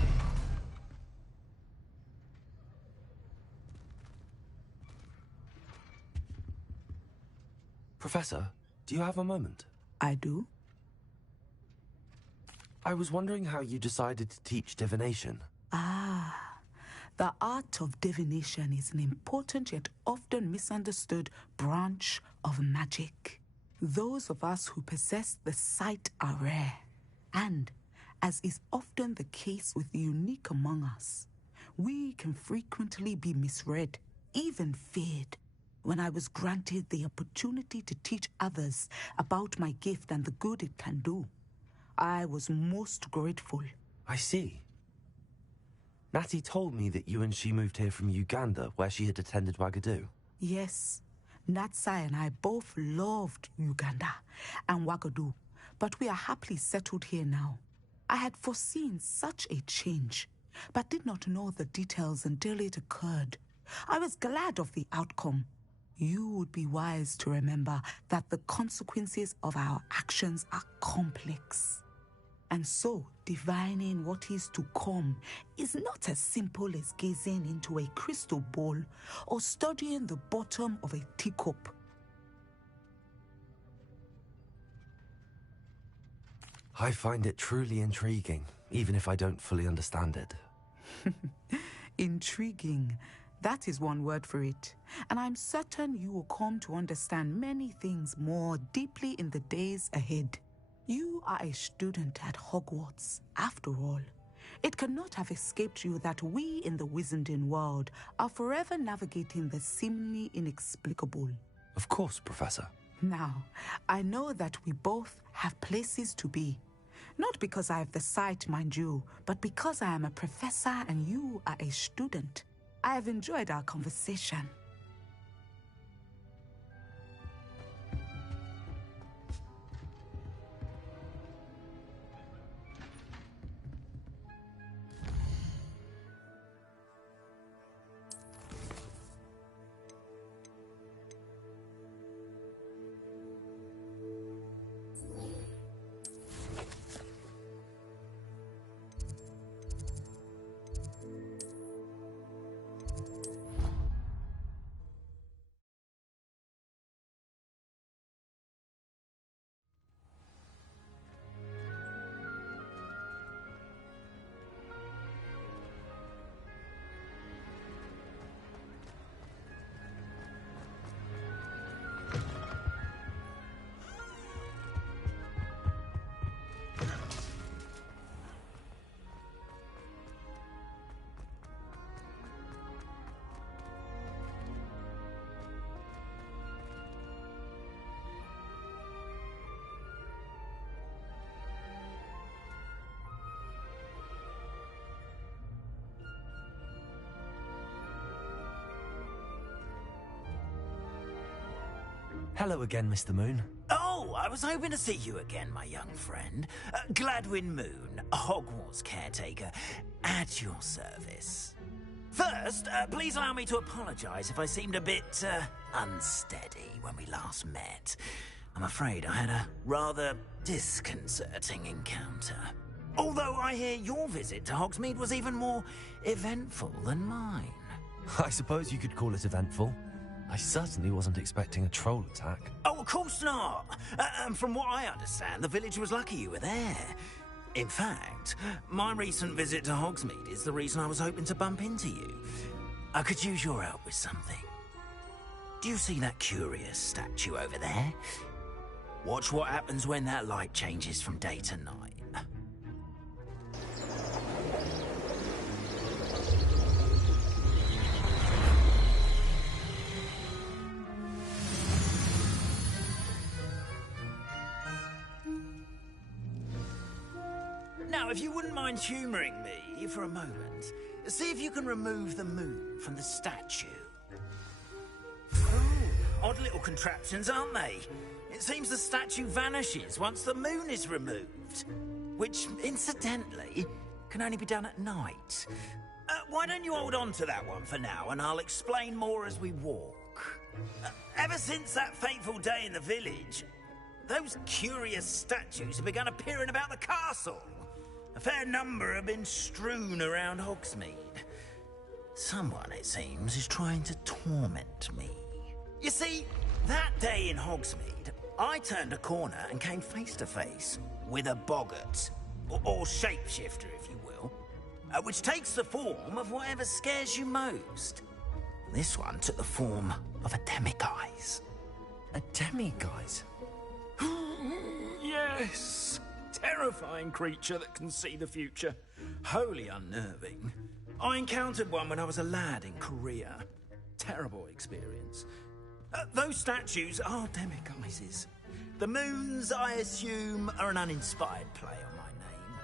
Professor, do you have a moment? I do. I was wondering how you decided to teach divination. The art of divination is an important yet often misunderstood branch of magic. Those of us who possess the sight are rare, and, as is often the case with the unique among us, we can frequently be misread, even feared. When I was granted the opportunity to teach others about my gift and the good it can do, I was most grateful. I see. Natty told me that you and she moved here from Uganda, where she had attended Wagadu. Yes, Natsai and I both loved Uganda and Wagadu, but we are happily settled here now. I had foreseen such a change, but did not know the details until it occurred. I was glad of the outcome. You would be wise to remember that the consequences of our actions are complex. And so, divining what is to come is not as simple as gazing into a crystal ball or studying the bottom of a teacup. I find it truly intriguing, even if I don't fully understand it. Intriguing. That is one word for it. And I'm certain you will come to understand many things more deeply in the days ahead. You are a student at Hogwarts, after all. It cannot have escaped you that we in the Wizarding world are forever navigating the seemingly inexplicable. Of course, Professor. Now, I know that we both have places to be. Not because I have the sight, mind you, but because I am a professor and you are a student. I have enjoyed our conversation. Hello again, Mr. Moon. Oh, I was hoping to see you again, my young friend. Gladwin Moon, Hogwarts caretaker, at your service. First, please allow me to apologise if I seemed a bit unsteady when we last met. I'm afraid I had a rather disconcerting encounter. Although I hear your visit to Hogsmeade was even more eventful than mine. I suppose you could call it eventful. I certainly wasn't expecting a troll attack. Oh, of course not. And from what I understand, the village was lucky you were there. In fact, my recent visit to Hogsmeade is the reason I was hoping to bump into you. I could use your help with something. Do you see that curious statue over there? Watch what happens when that light changes from day to night. Now, if you wouldn't mind humouring me for a moment, see if you can remove the moon from the statue. Oh, odd little contraptions, aren't they? It seems the statue vanishes once the moon is removed, which, incidentally, can only be done at night. Why don't you hold on to that one for now, and I'll explain more as we walk. Ever since that fateful day in the village, those curious statues have begun appearing about the castle. A fair number have been strewn around Hogsmeade. Someone, it seems, is trying to torment me. You see, that day in Hogsmeade, I turned a corner and came face to face with a boggart, or shapeshifter, if you will, which takes the form of whatever scares you most. This one took the form of a demiguise. A demiguise? Yes! Terrifying creature that can see the future. Wholly unnerving. I encountered one when I was a lad in Korea. Terrible experience. Those statues are demiguises. The moons, I assume, are an uninspired play on my name.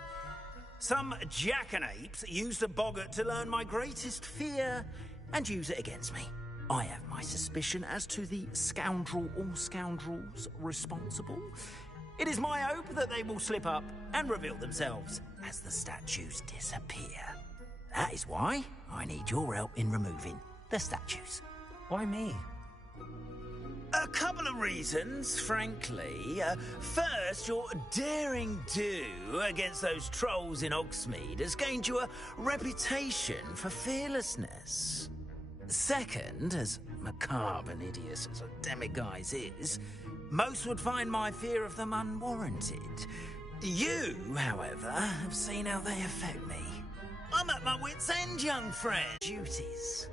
Some jackanapes used a boggart to learn my greatest fear and use it against me. I have my suspicion as to the scoundrel or scoundrels responsible. It is my hope that they will slip up and reveal themselves as the statues disappear. That is why I need your help in removing the statues. Why me? A couple of reasons, frankly. First, your daring do against those trolls in Hogsmeade has gained you a reputation for fearlessness. Second, as macabre and hideous as a demiguise is, most would find my fear of them unwarranted. You, however, have seen how they affect me. I'm at my wit's end, young friend. Duties.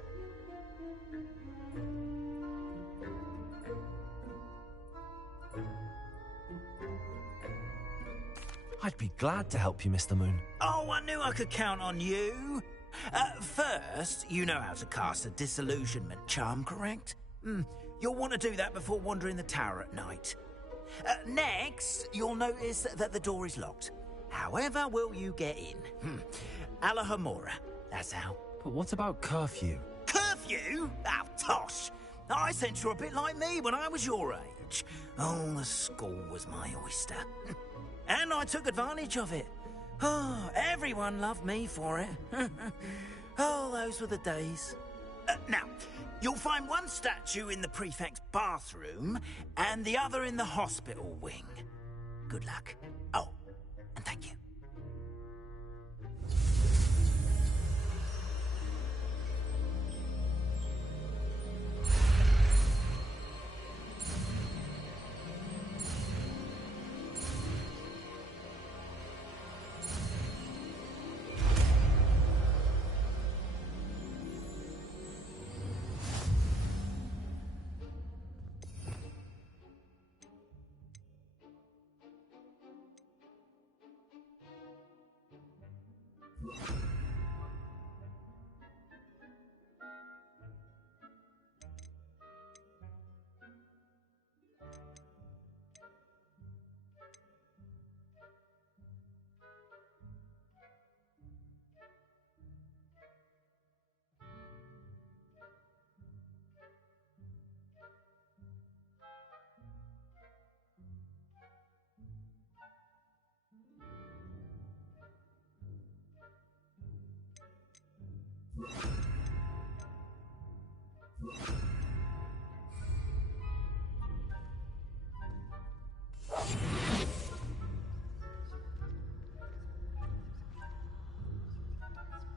I'd be glad to help you, Mr. Moon. Oh, I knew I could count on you. First, you know how to cast a disillusionment charm, correct? You'll want to do that before wandering the tower at night. Next, you'll notice that the door is locked. However will you get in? Alahomora, that's how. But what about curfew? Curfew? Oh, tosh! I sense you're a bit like me when I was your age. Oh, the school was my oyster. And I took advantage of it. Oh, everyone loved me for it. Oh, those were the days. Now, you'll find one statue in the prefect's bathroom and the other in the hospital wing. Good luck. Oh, and thank you.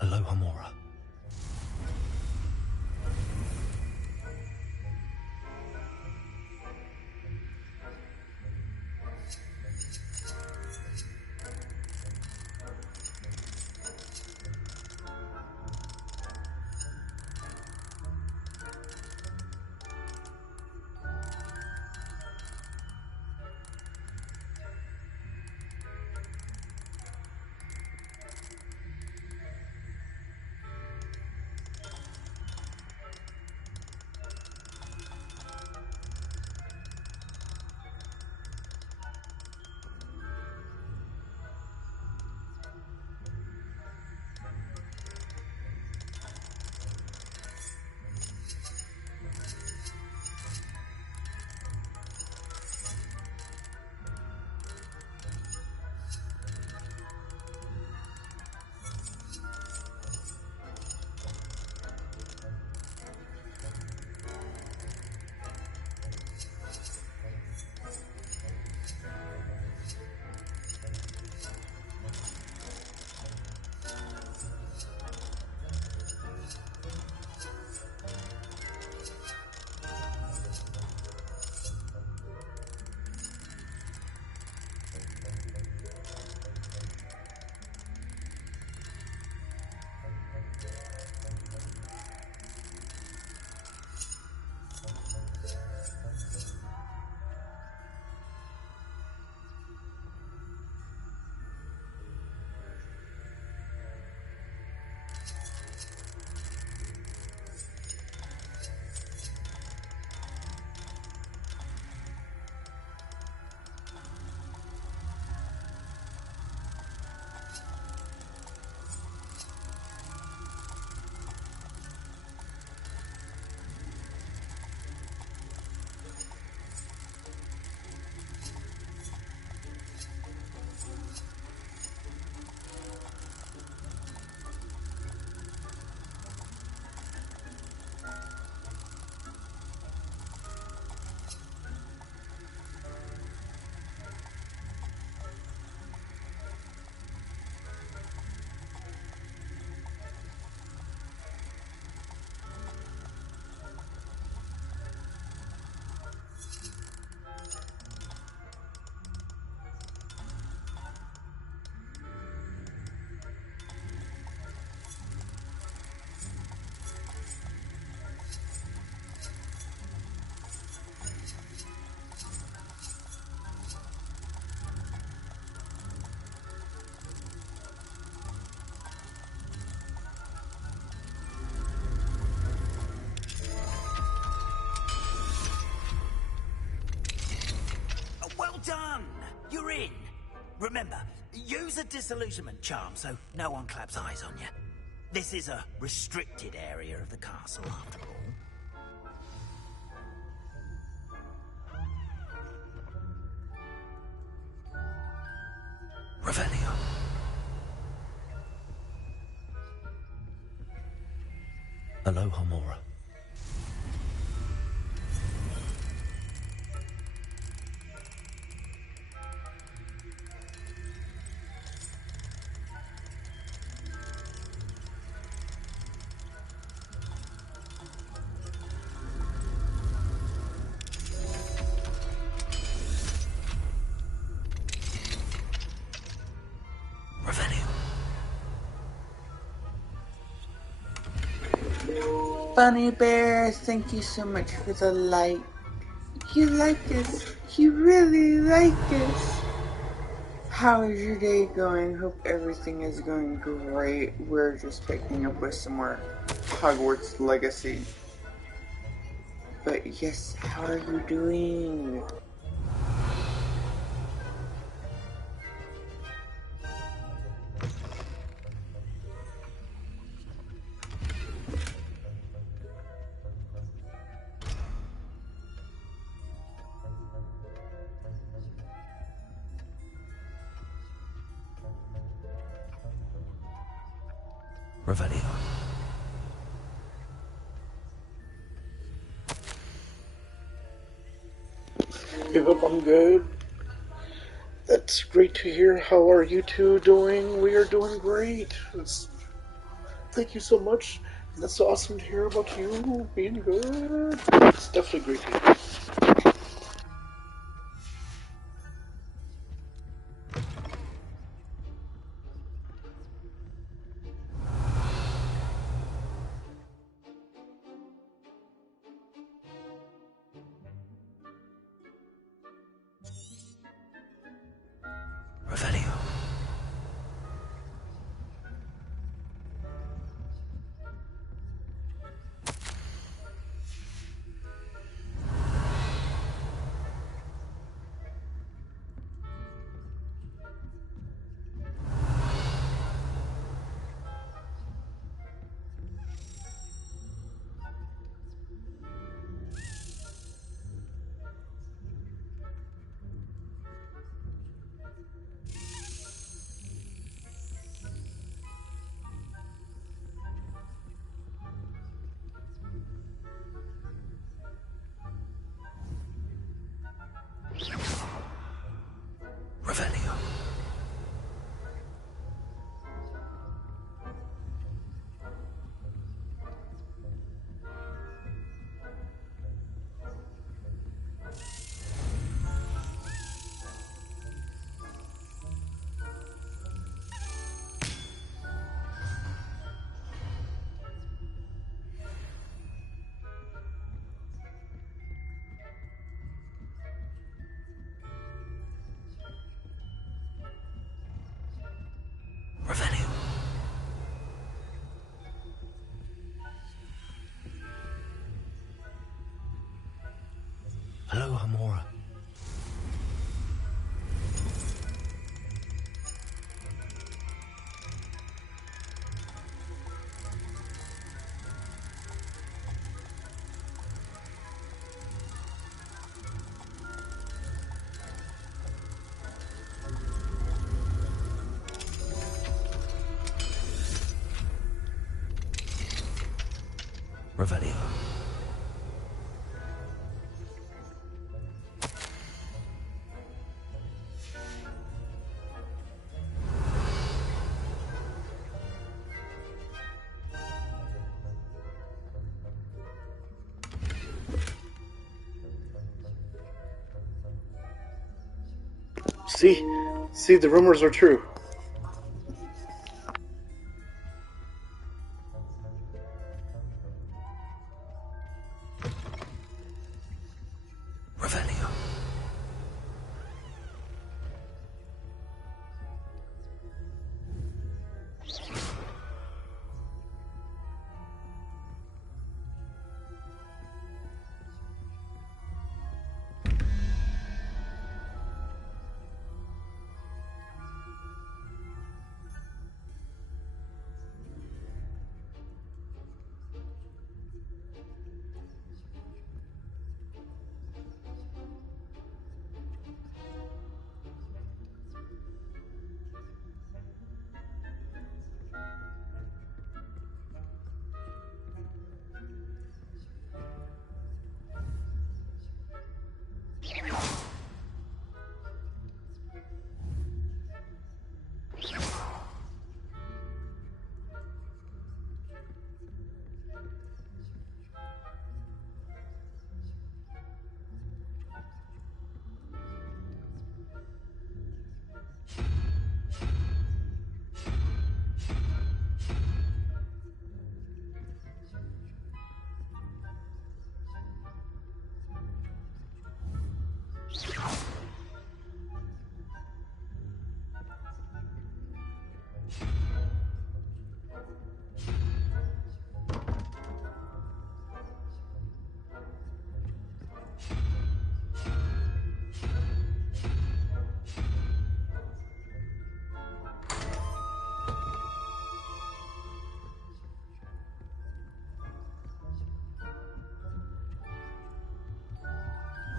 Alohomora. Remember, use a disillusionment charm so no one claps eyes on you. This is a restricted area of the castle, after all. Revelio. Aloha Mora. Bunny Bear, thank you so much for the like. You like us. You really like us. How is your day going? Hope everything is going great. We're just picking up with some more Hogwarts Legacy. But yes, how are you doing? Revelio. Give up, I'm good. That's great to hear. How are you two doing? We are doing great. Thank you so much. That's awesome to hear about you being good. It's definitely great to hear. Revelio. Revelio. Revelio. Aloha Mora. Revelio. See, the rumors are true. Revelio.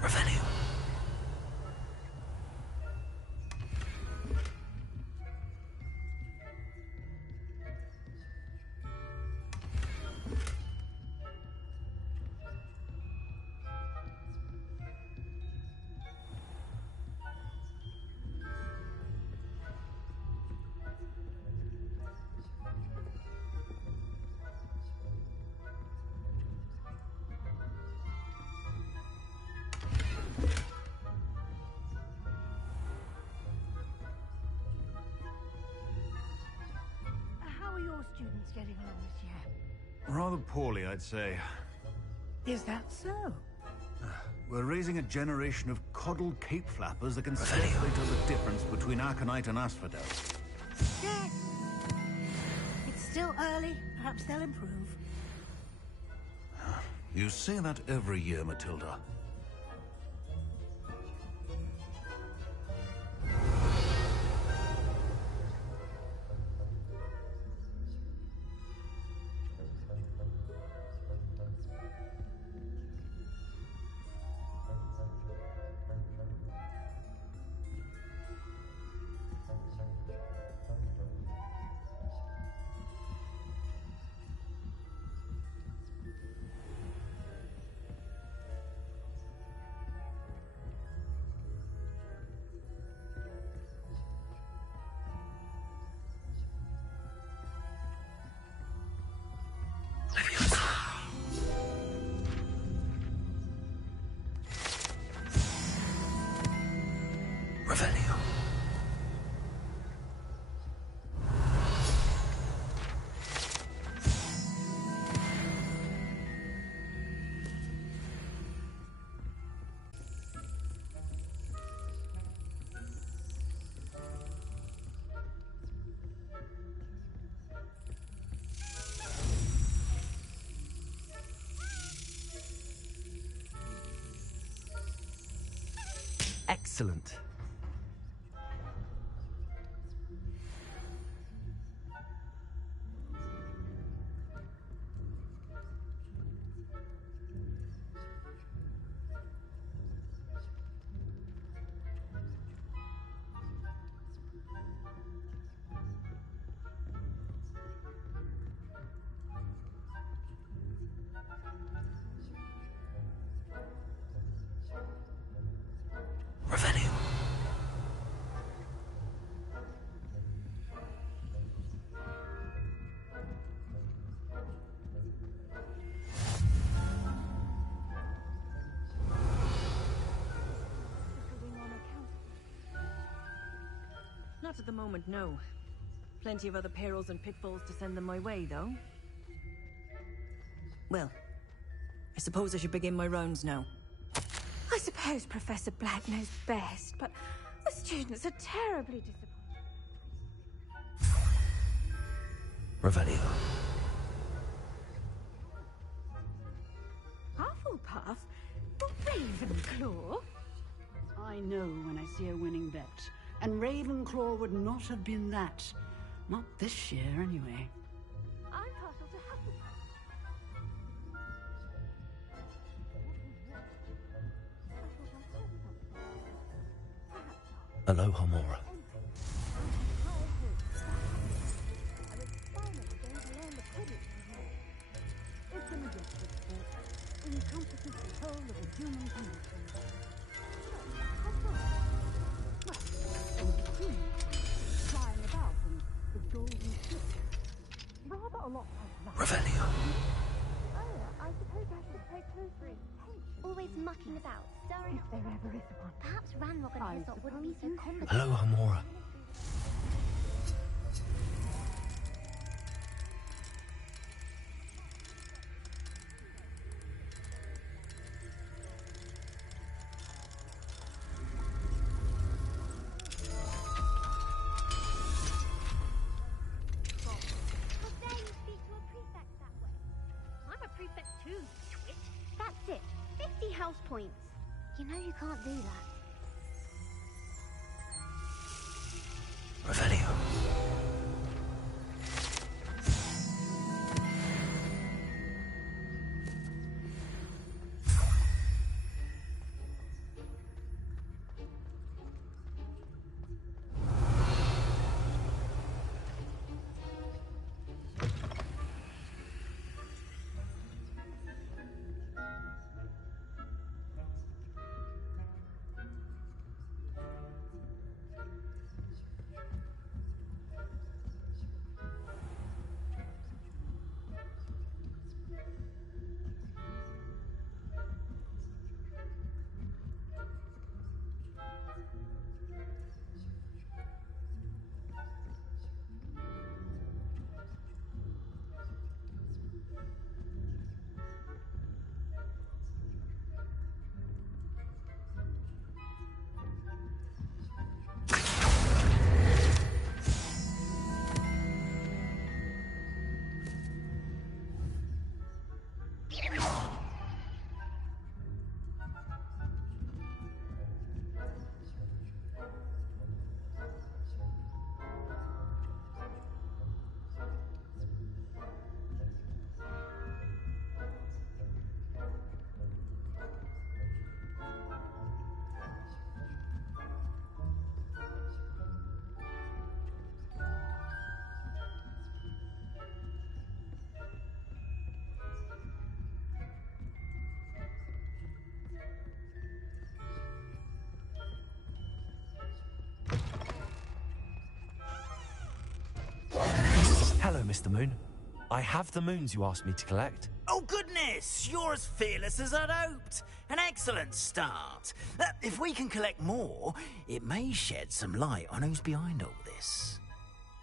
Revelio. How are your students getting along this year? Rather poorly, I'd say. Is that so? We're raising a generation of coddled cape flappers that can scarcely tell the difference between Aconite and Asphodel. Yes. It's still early. Perhaps they'll improve. You say that every year, Matilda. Revelio. Excellent. Revelio. Not at the moment, no. Plenty of other perils and pitfalls to send them my way, though. Well, I suppose I should begin my rounds now. I suppose Professor Black knows best, but the students are terribly disappointed. Revelio. Hufflepuff? Ravenclaw? I know when I see a winning bet. And Ravenclaw would not have been that. Not this year, anyway. I'm partial to Hufflepuff. Aloha Mora. It's a majestic sport. Encompasses the whole of the human condition. And the king flying about in the golden ship. Rather a lot like that. Revelio. Oh, I suppose I should pay closer attention. Always mucking about, stirring If there ever is one. Perhaps Ranrock and Hyssop wouldn't be so competent. Aloha Mora. I'm a prefect too, twit. That's it. 50 house points. You know you can't do that. Revelio. Hello, Mr. Moon. I have the moons you asked me to collect. Oh, goodness! You're as fearless as I'd hoped. An excellent start. If we can collect more, it may shed some light on who's behind all this.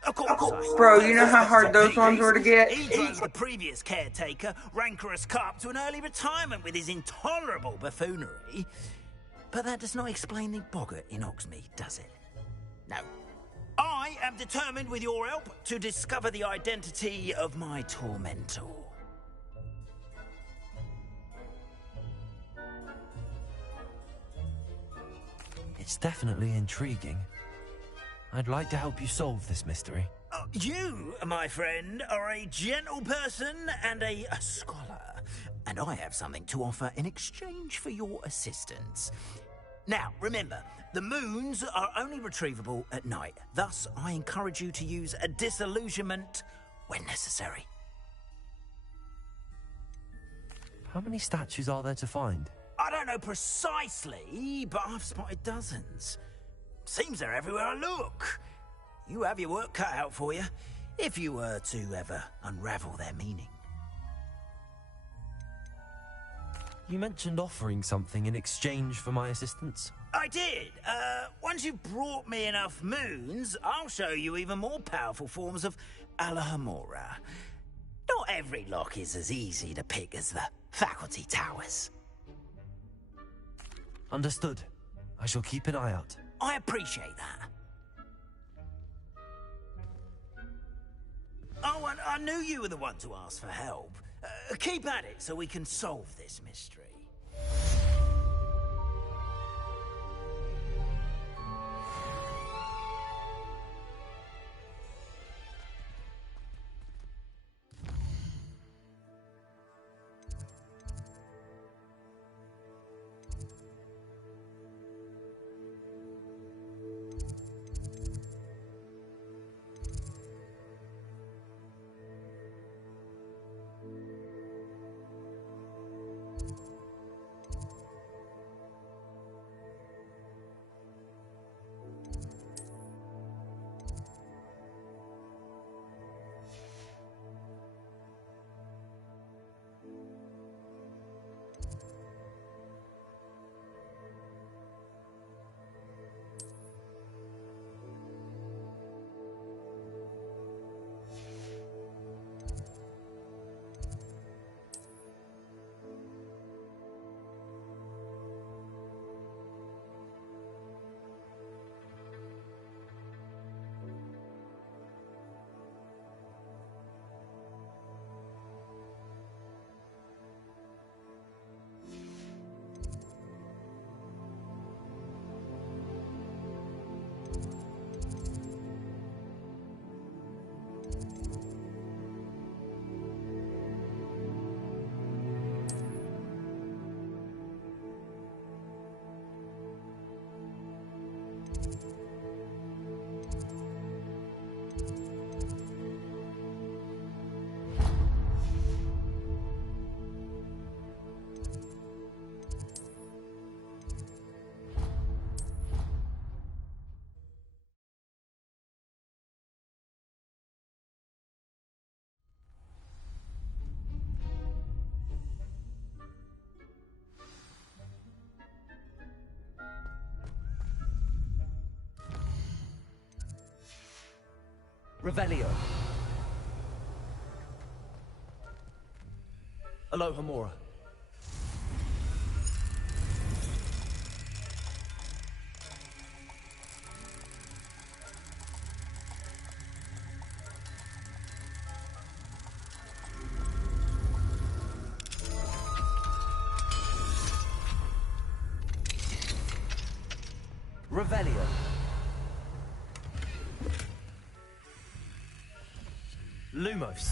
Of course, Bro, you know how hard those ones were to get? He drove the previous caretaker, rancorous Carp, to an early retirement with his intolerable buffoonery. But that does not explain the boggart in Hogsmeade, does it? No. I am determined, with your help, to discover the identity of my tormentor. It's definitely intriguing. I'd like to help you solve this mystery. You, my friend, are a gentle person and a scholar, and I have something to offer in exchange for your assistance. Now, remember, the moons are only retrievable at night. Thus, I encourage you to use a disillusionment when necessary. How many statues are there to find? I don't know precisely, but I've spotted dozens. Seems they're everywhere I look. You have your work cut out for you, if you were to ever unravel their meaning. You mentioned offering something in exchange for my assistance. I did. Once you've brought me enough moons, I'll show you even more powerful forms of Alohomora. Not every lock is as easy to pick as the faculty towers. Understood. I shall keep an eye out. I appreciate that. Oh, and I knew you were the one to ask for help. Keep at it so we can solve this mystery. Revelio. Alohomora. Revelio. Lumos.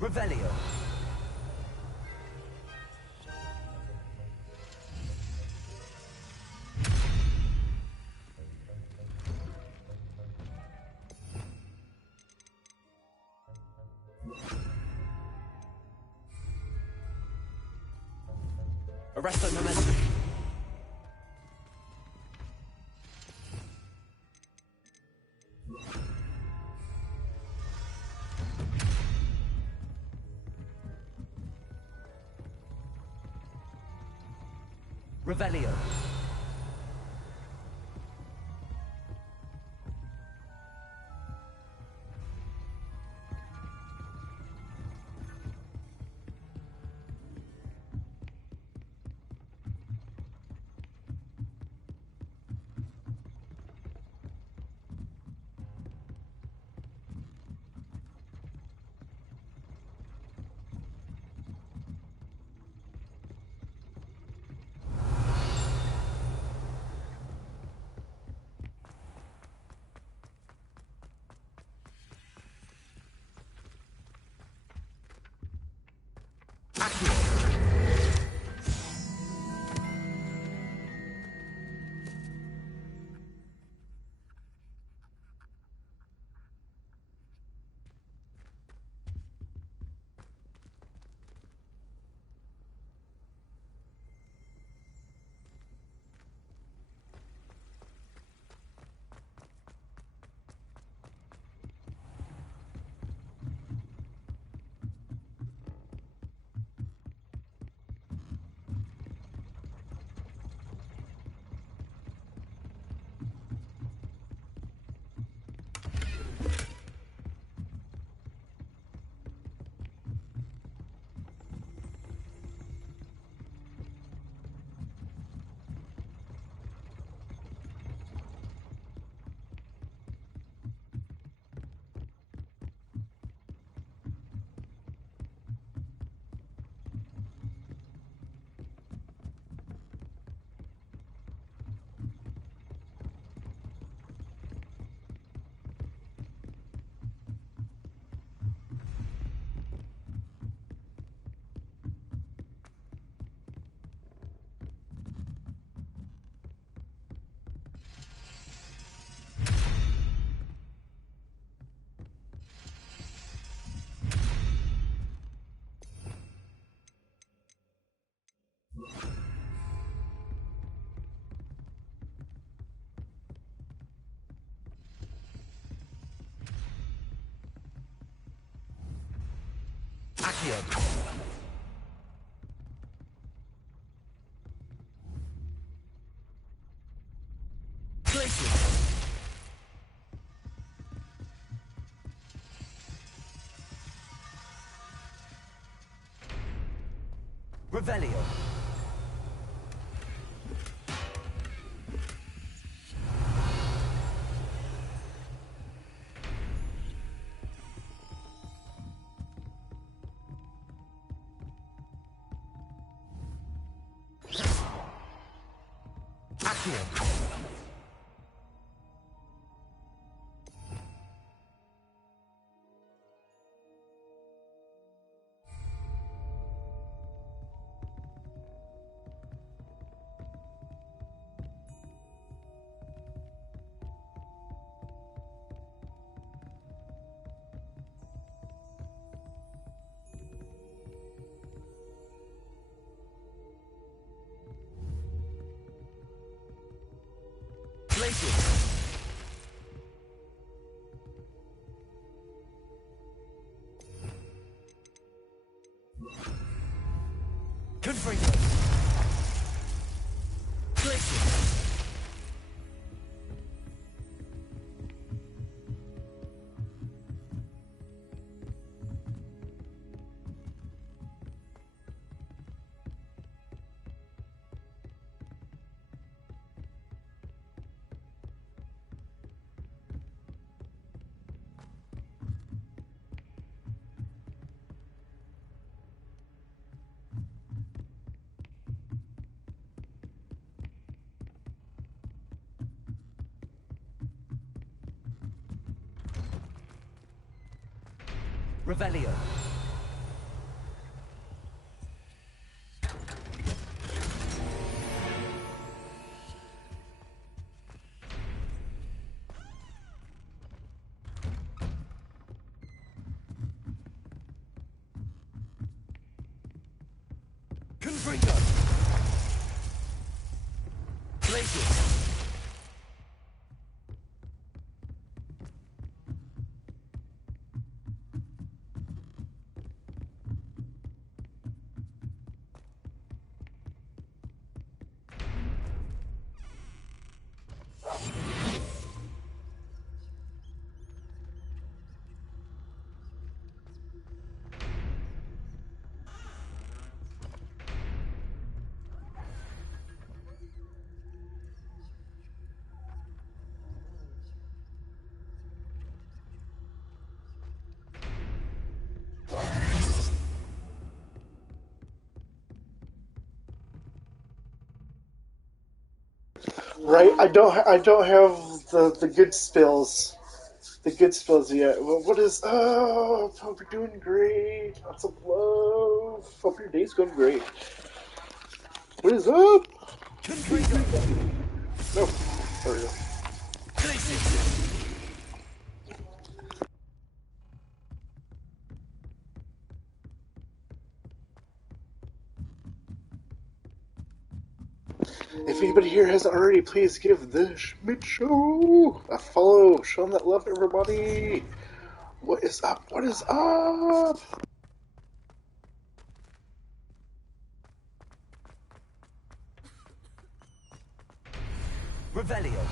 Revelio. Arresto momentum. Revelio. Accio. Glacier. Revelio. Accio. Places. Confringo. Places. Revelio. Confringo. Places. Right, I don't have the good spills. The good spills yet. Well, what is? Oh, hope you're doing great. Lots of love. Hope your day's going great. What is up? No, there we go. If anybody here hasn't already, please give the Schmidt Show a follow. Show them that love, everybody. What is up? What is up? Revelio.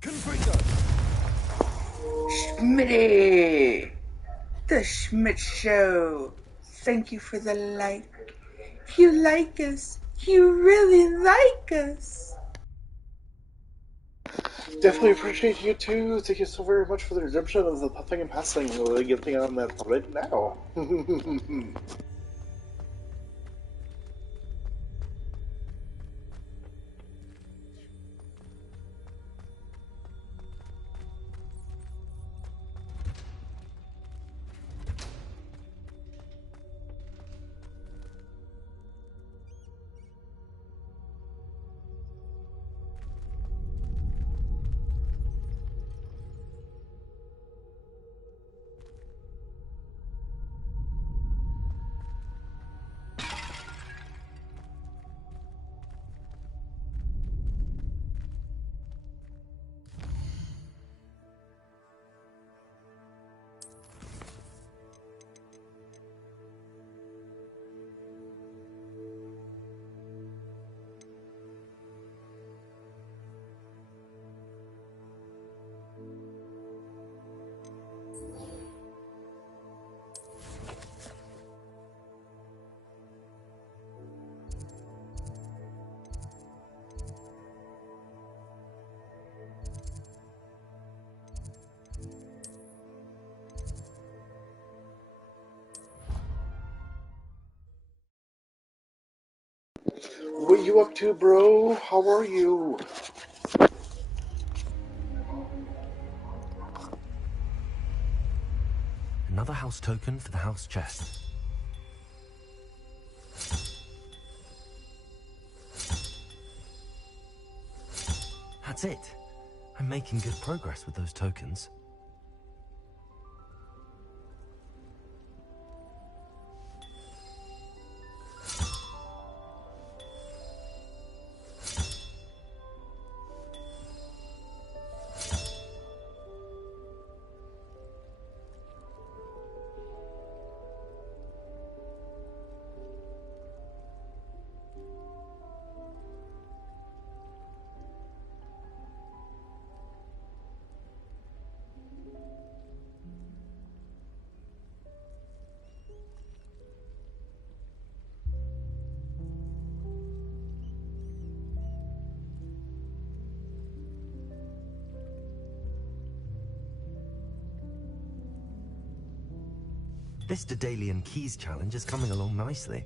Confringo. Schmitty! The Schmidt Show. Thank you for the like. You like us. You really like us. Definitely appreciate you too. Thank you so very much for the redemption of the puffing and passing. We'll get getting on that right now. What you up to, bro? How are you? Another house token for the house chest. That's it. I'm making good progress with those tokens. This Daedalian Keys challenge is coming along nicely.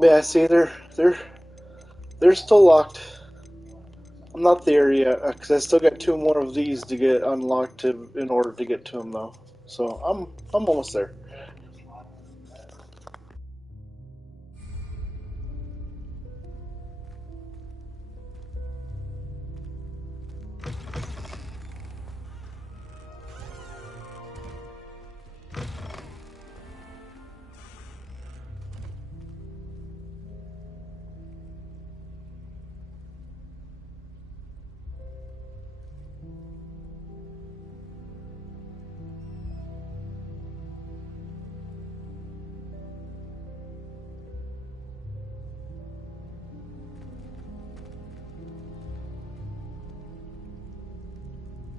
Yeah, see, they're still locked. I'm not there yet because I still got 2 more of these to get unlocked in order to get to them though. So I'm almost there.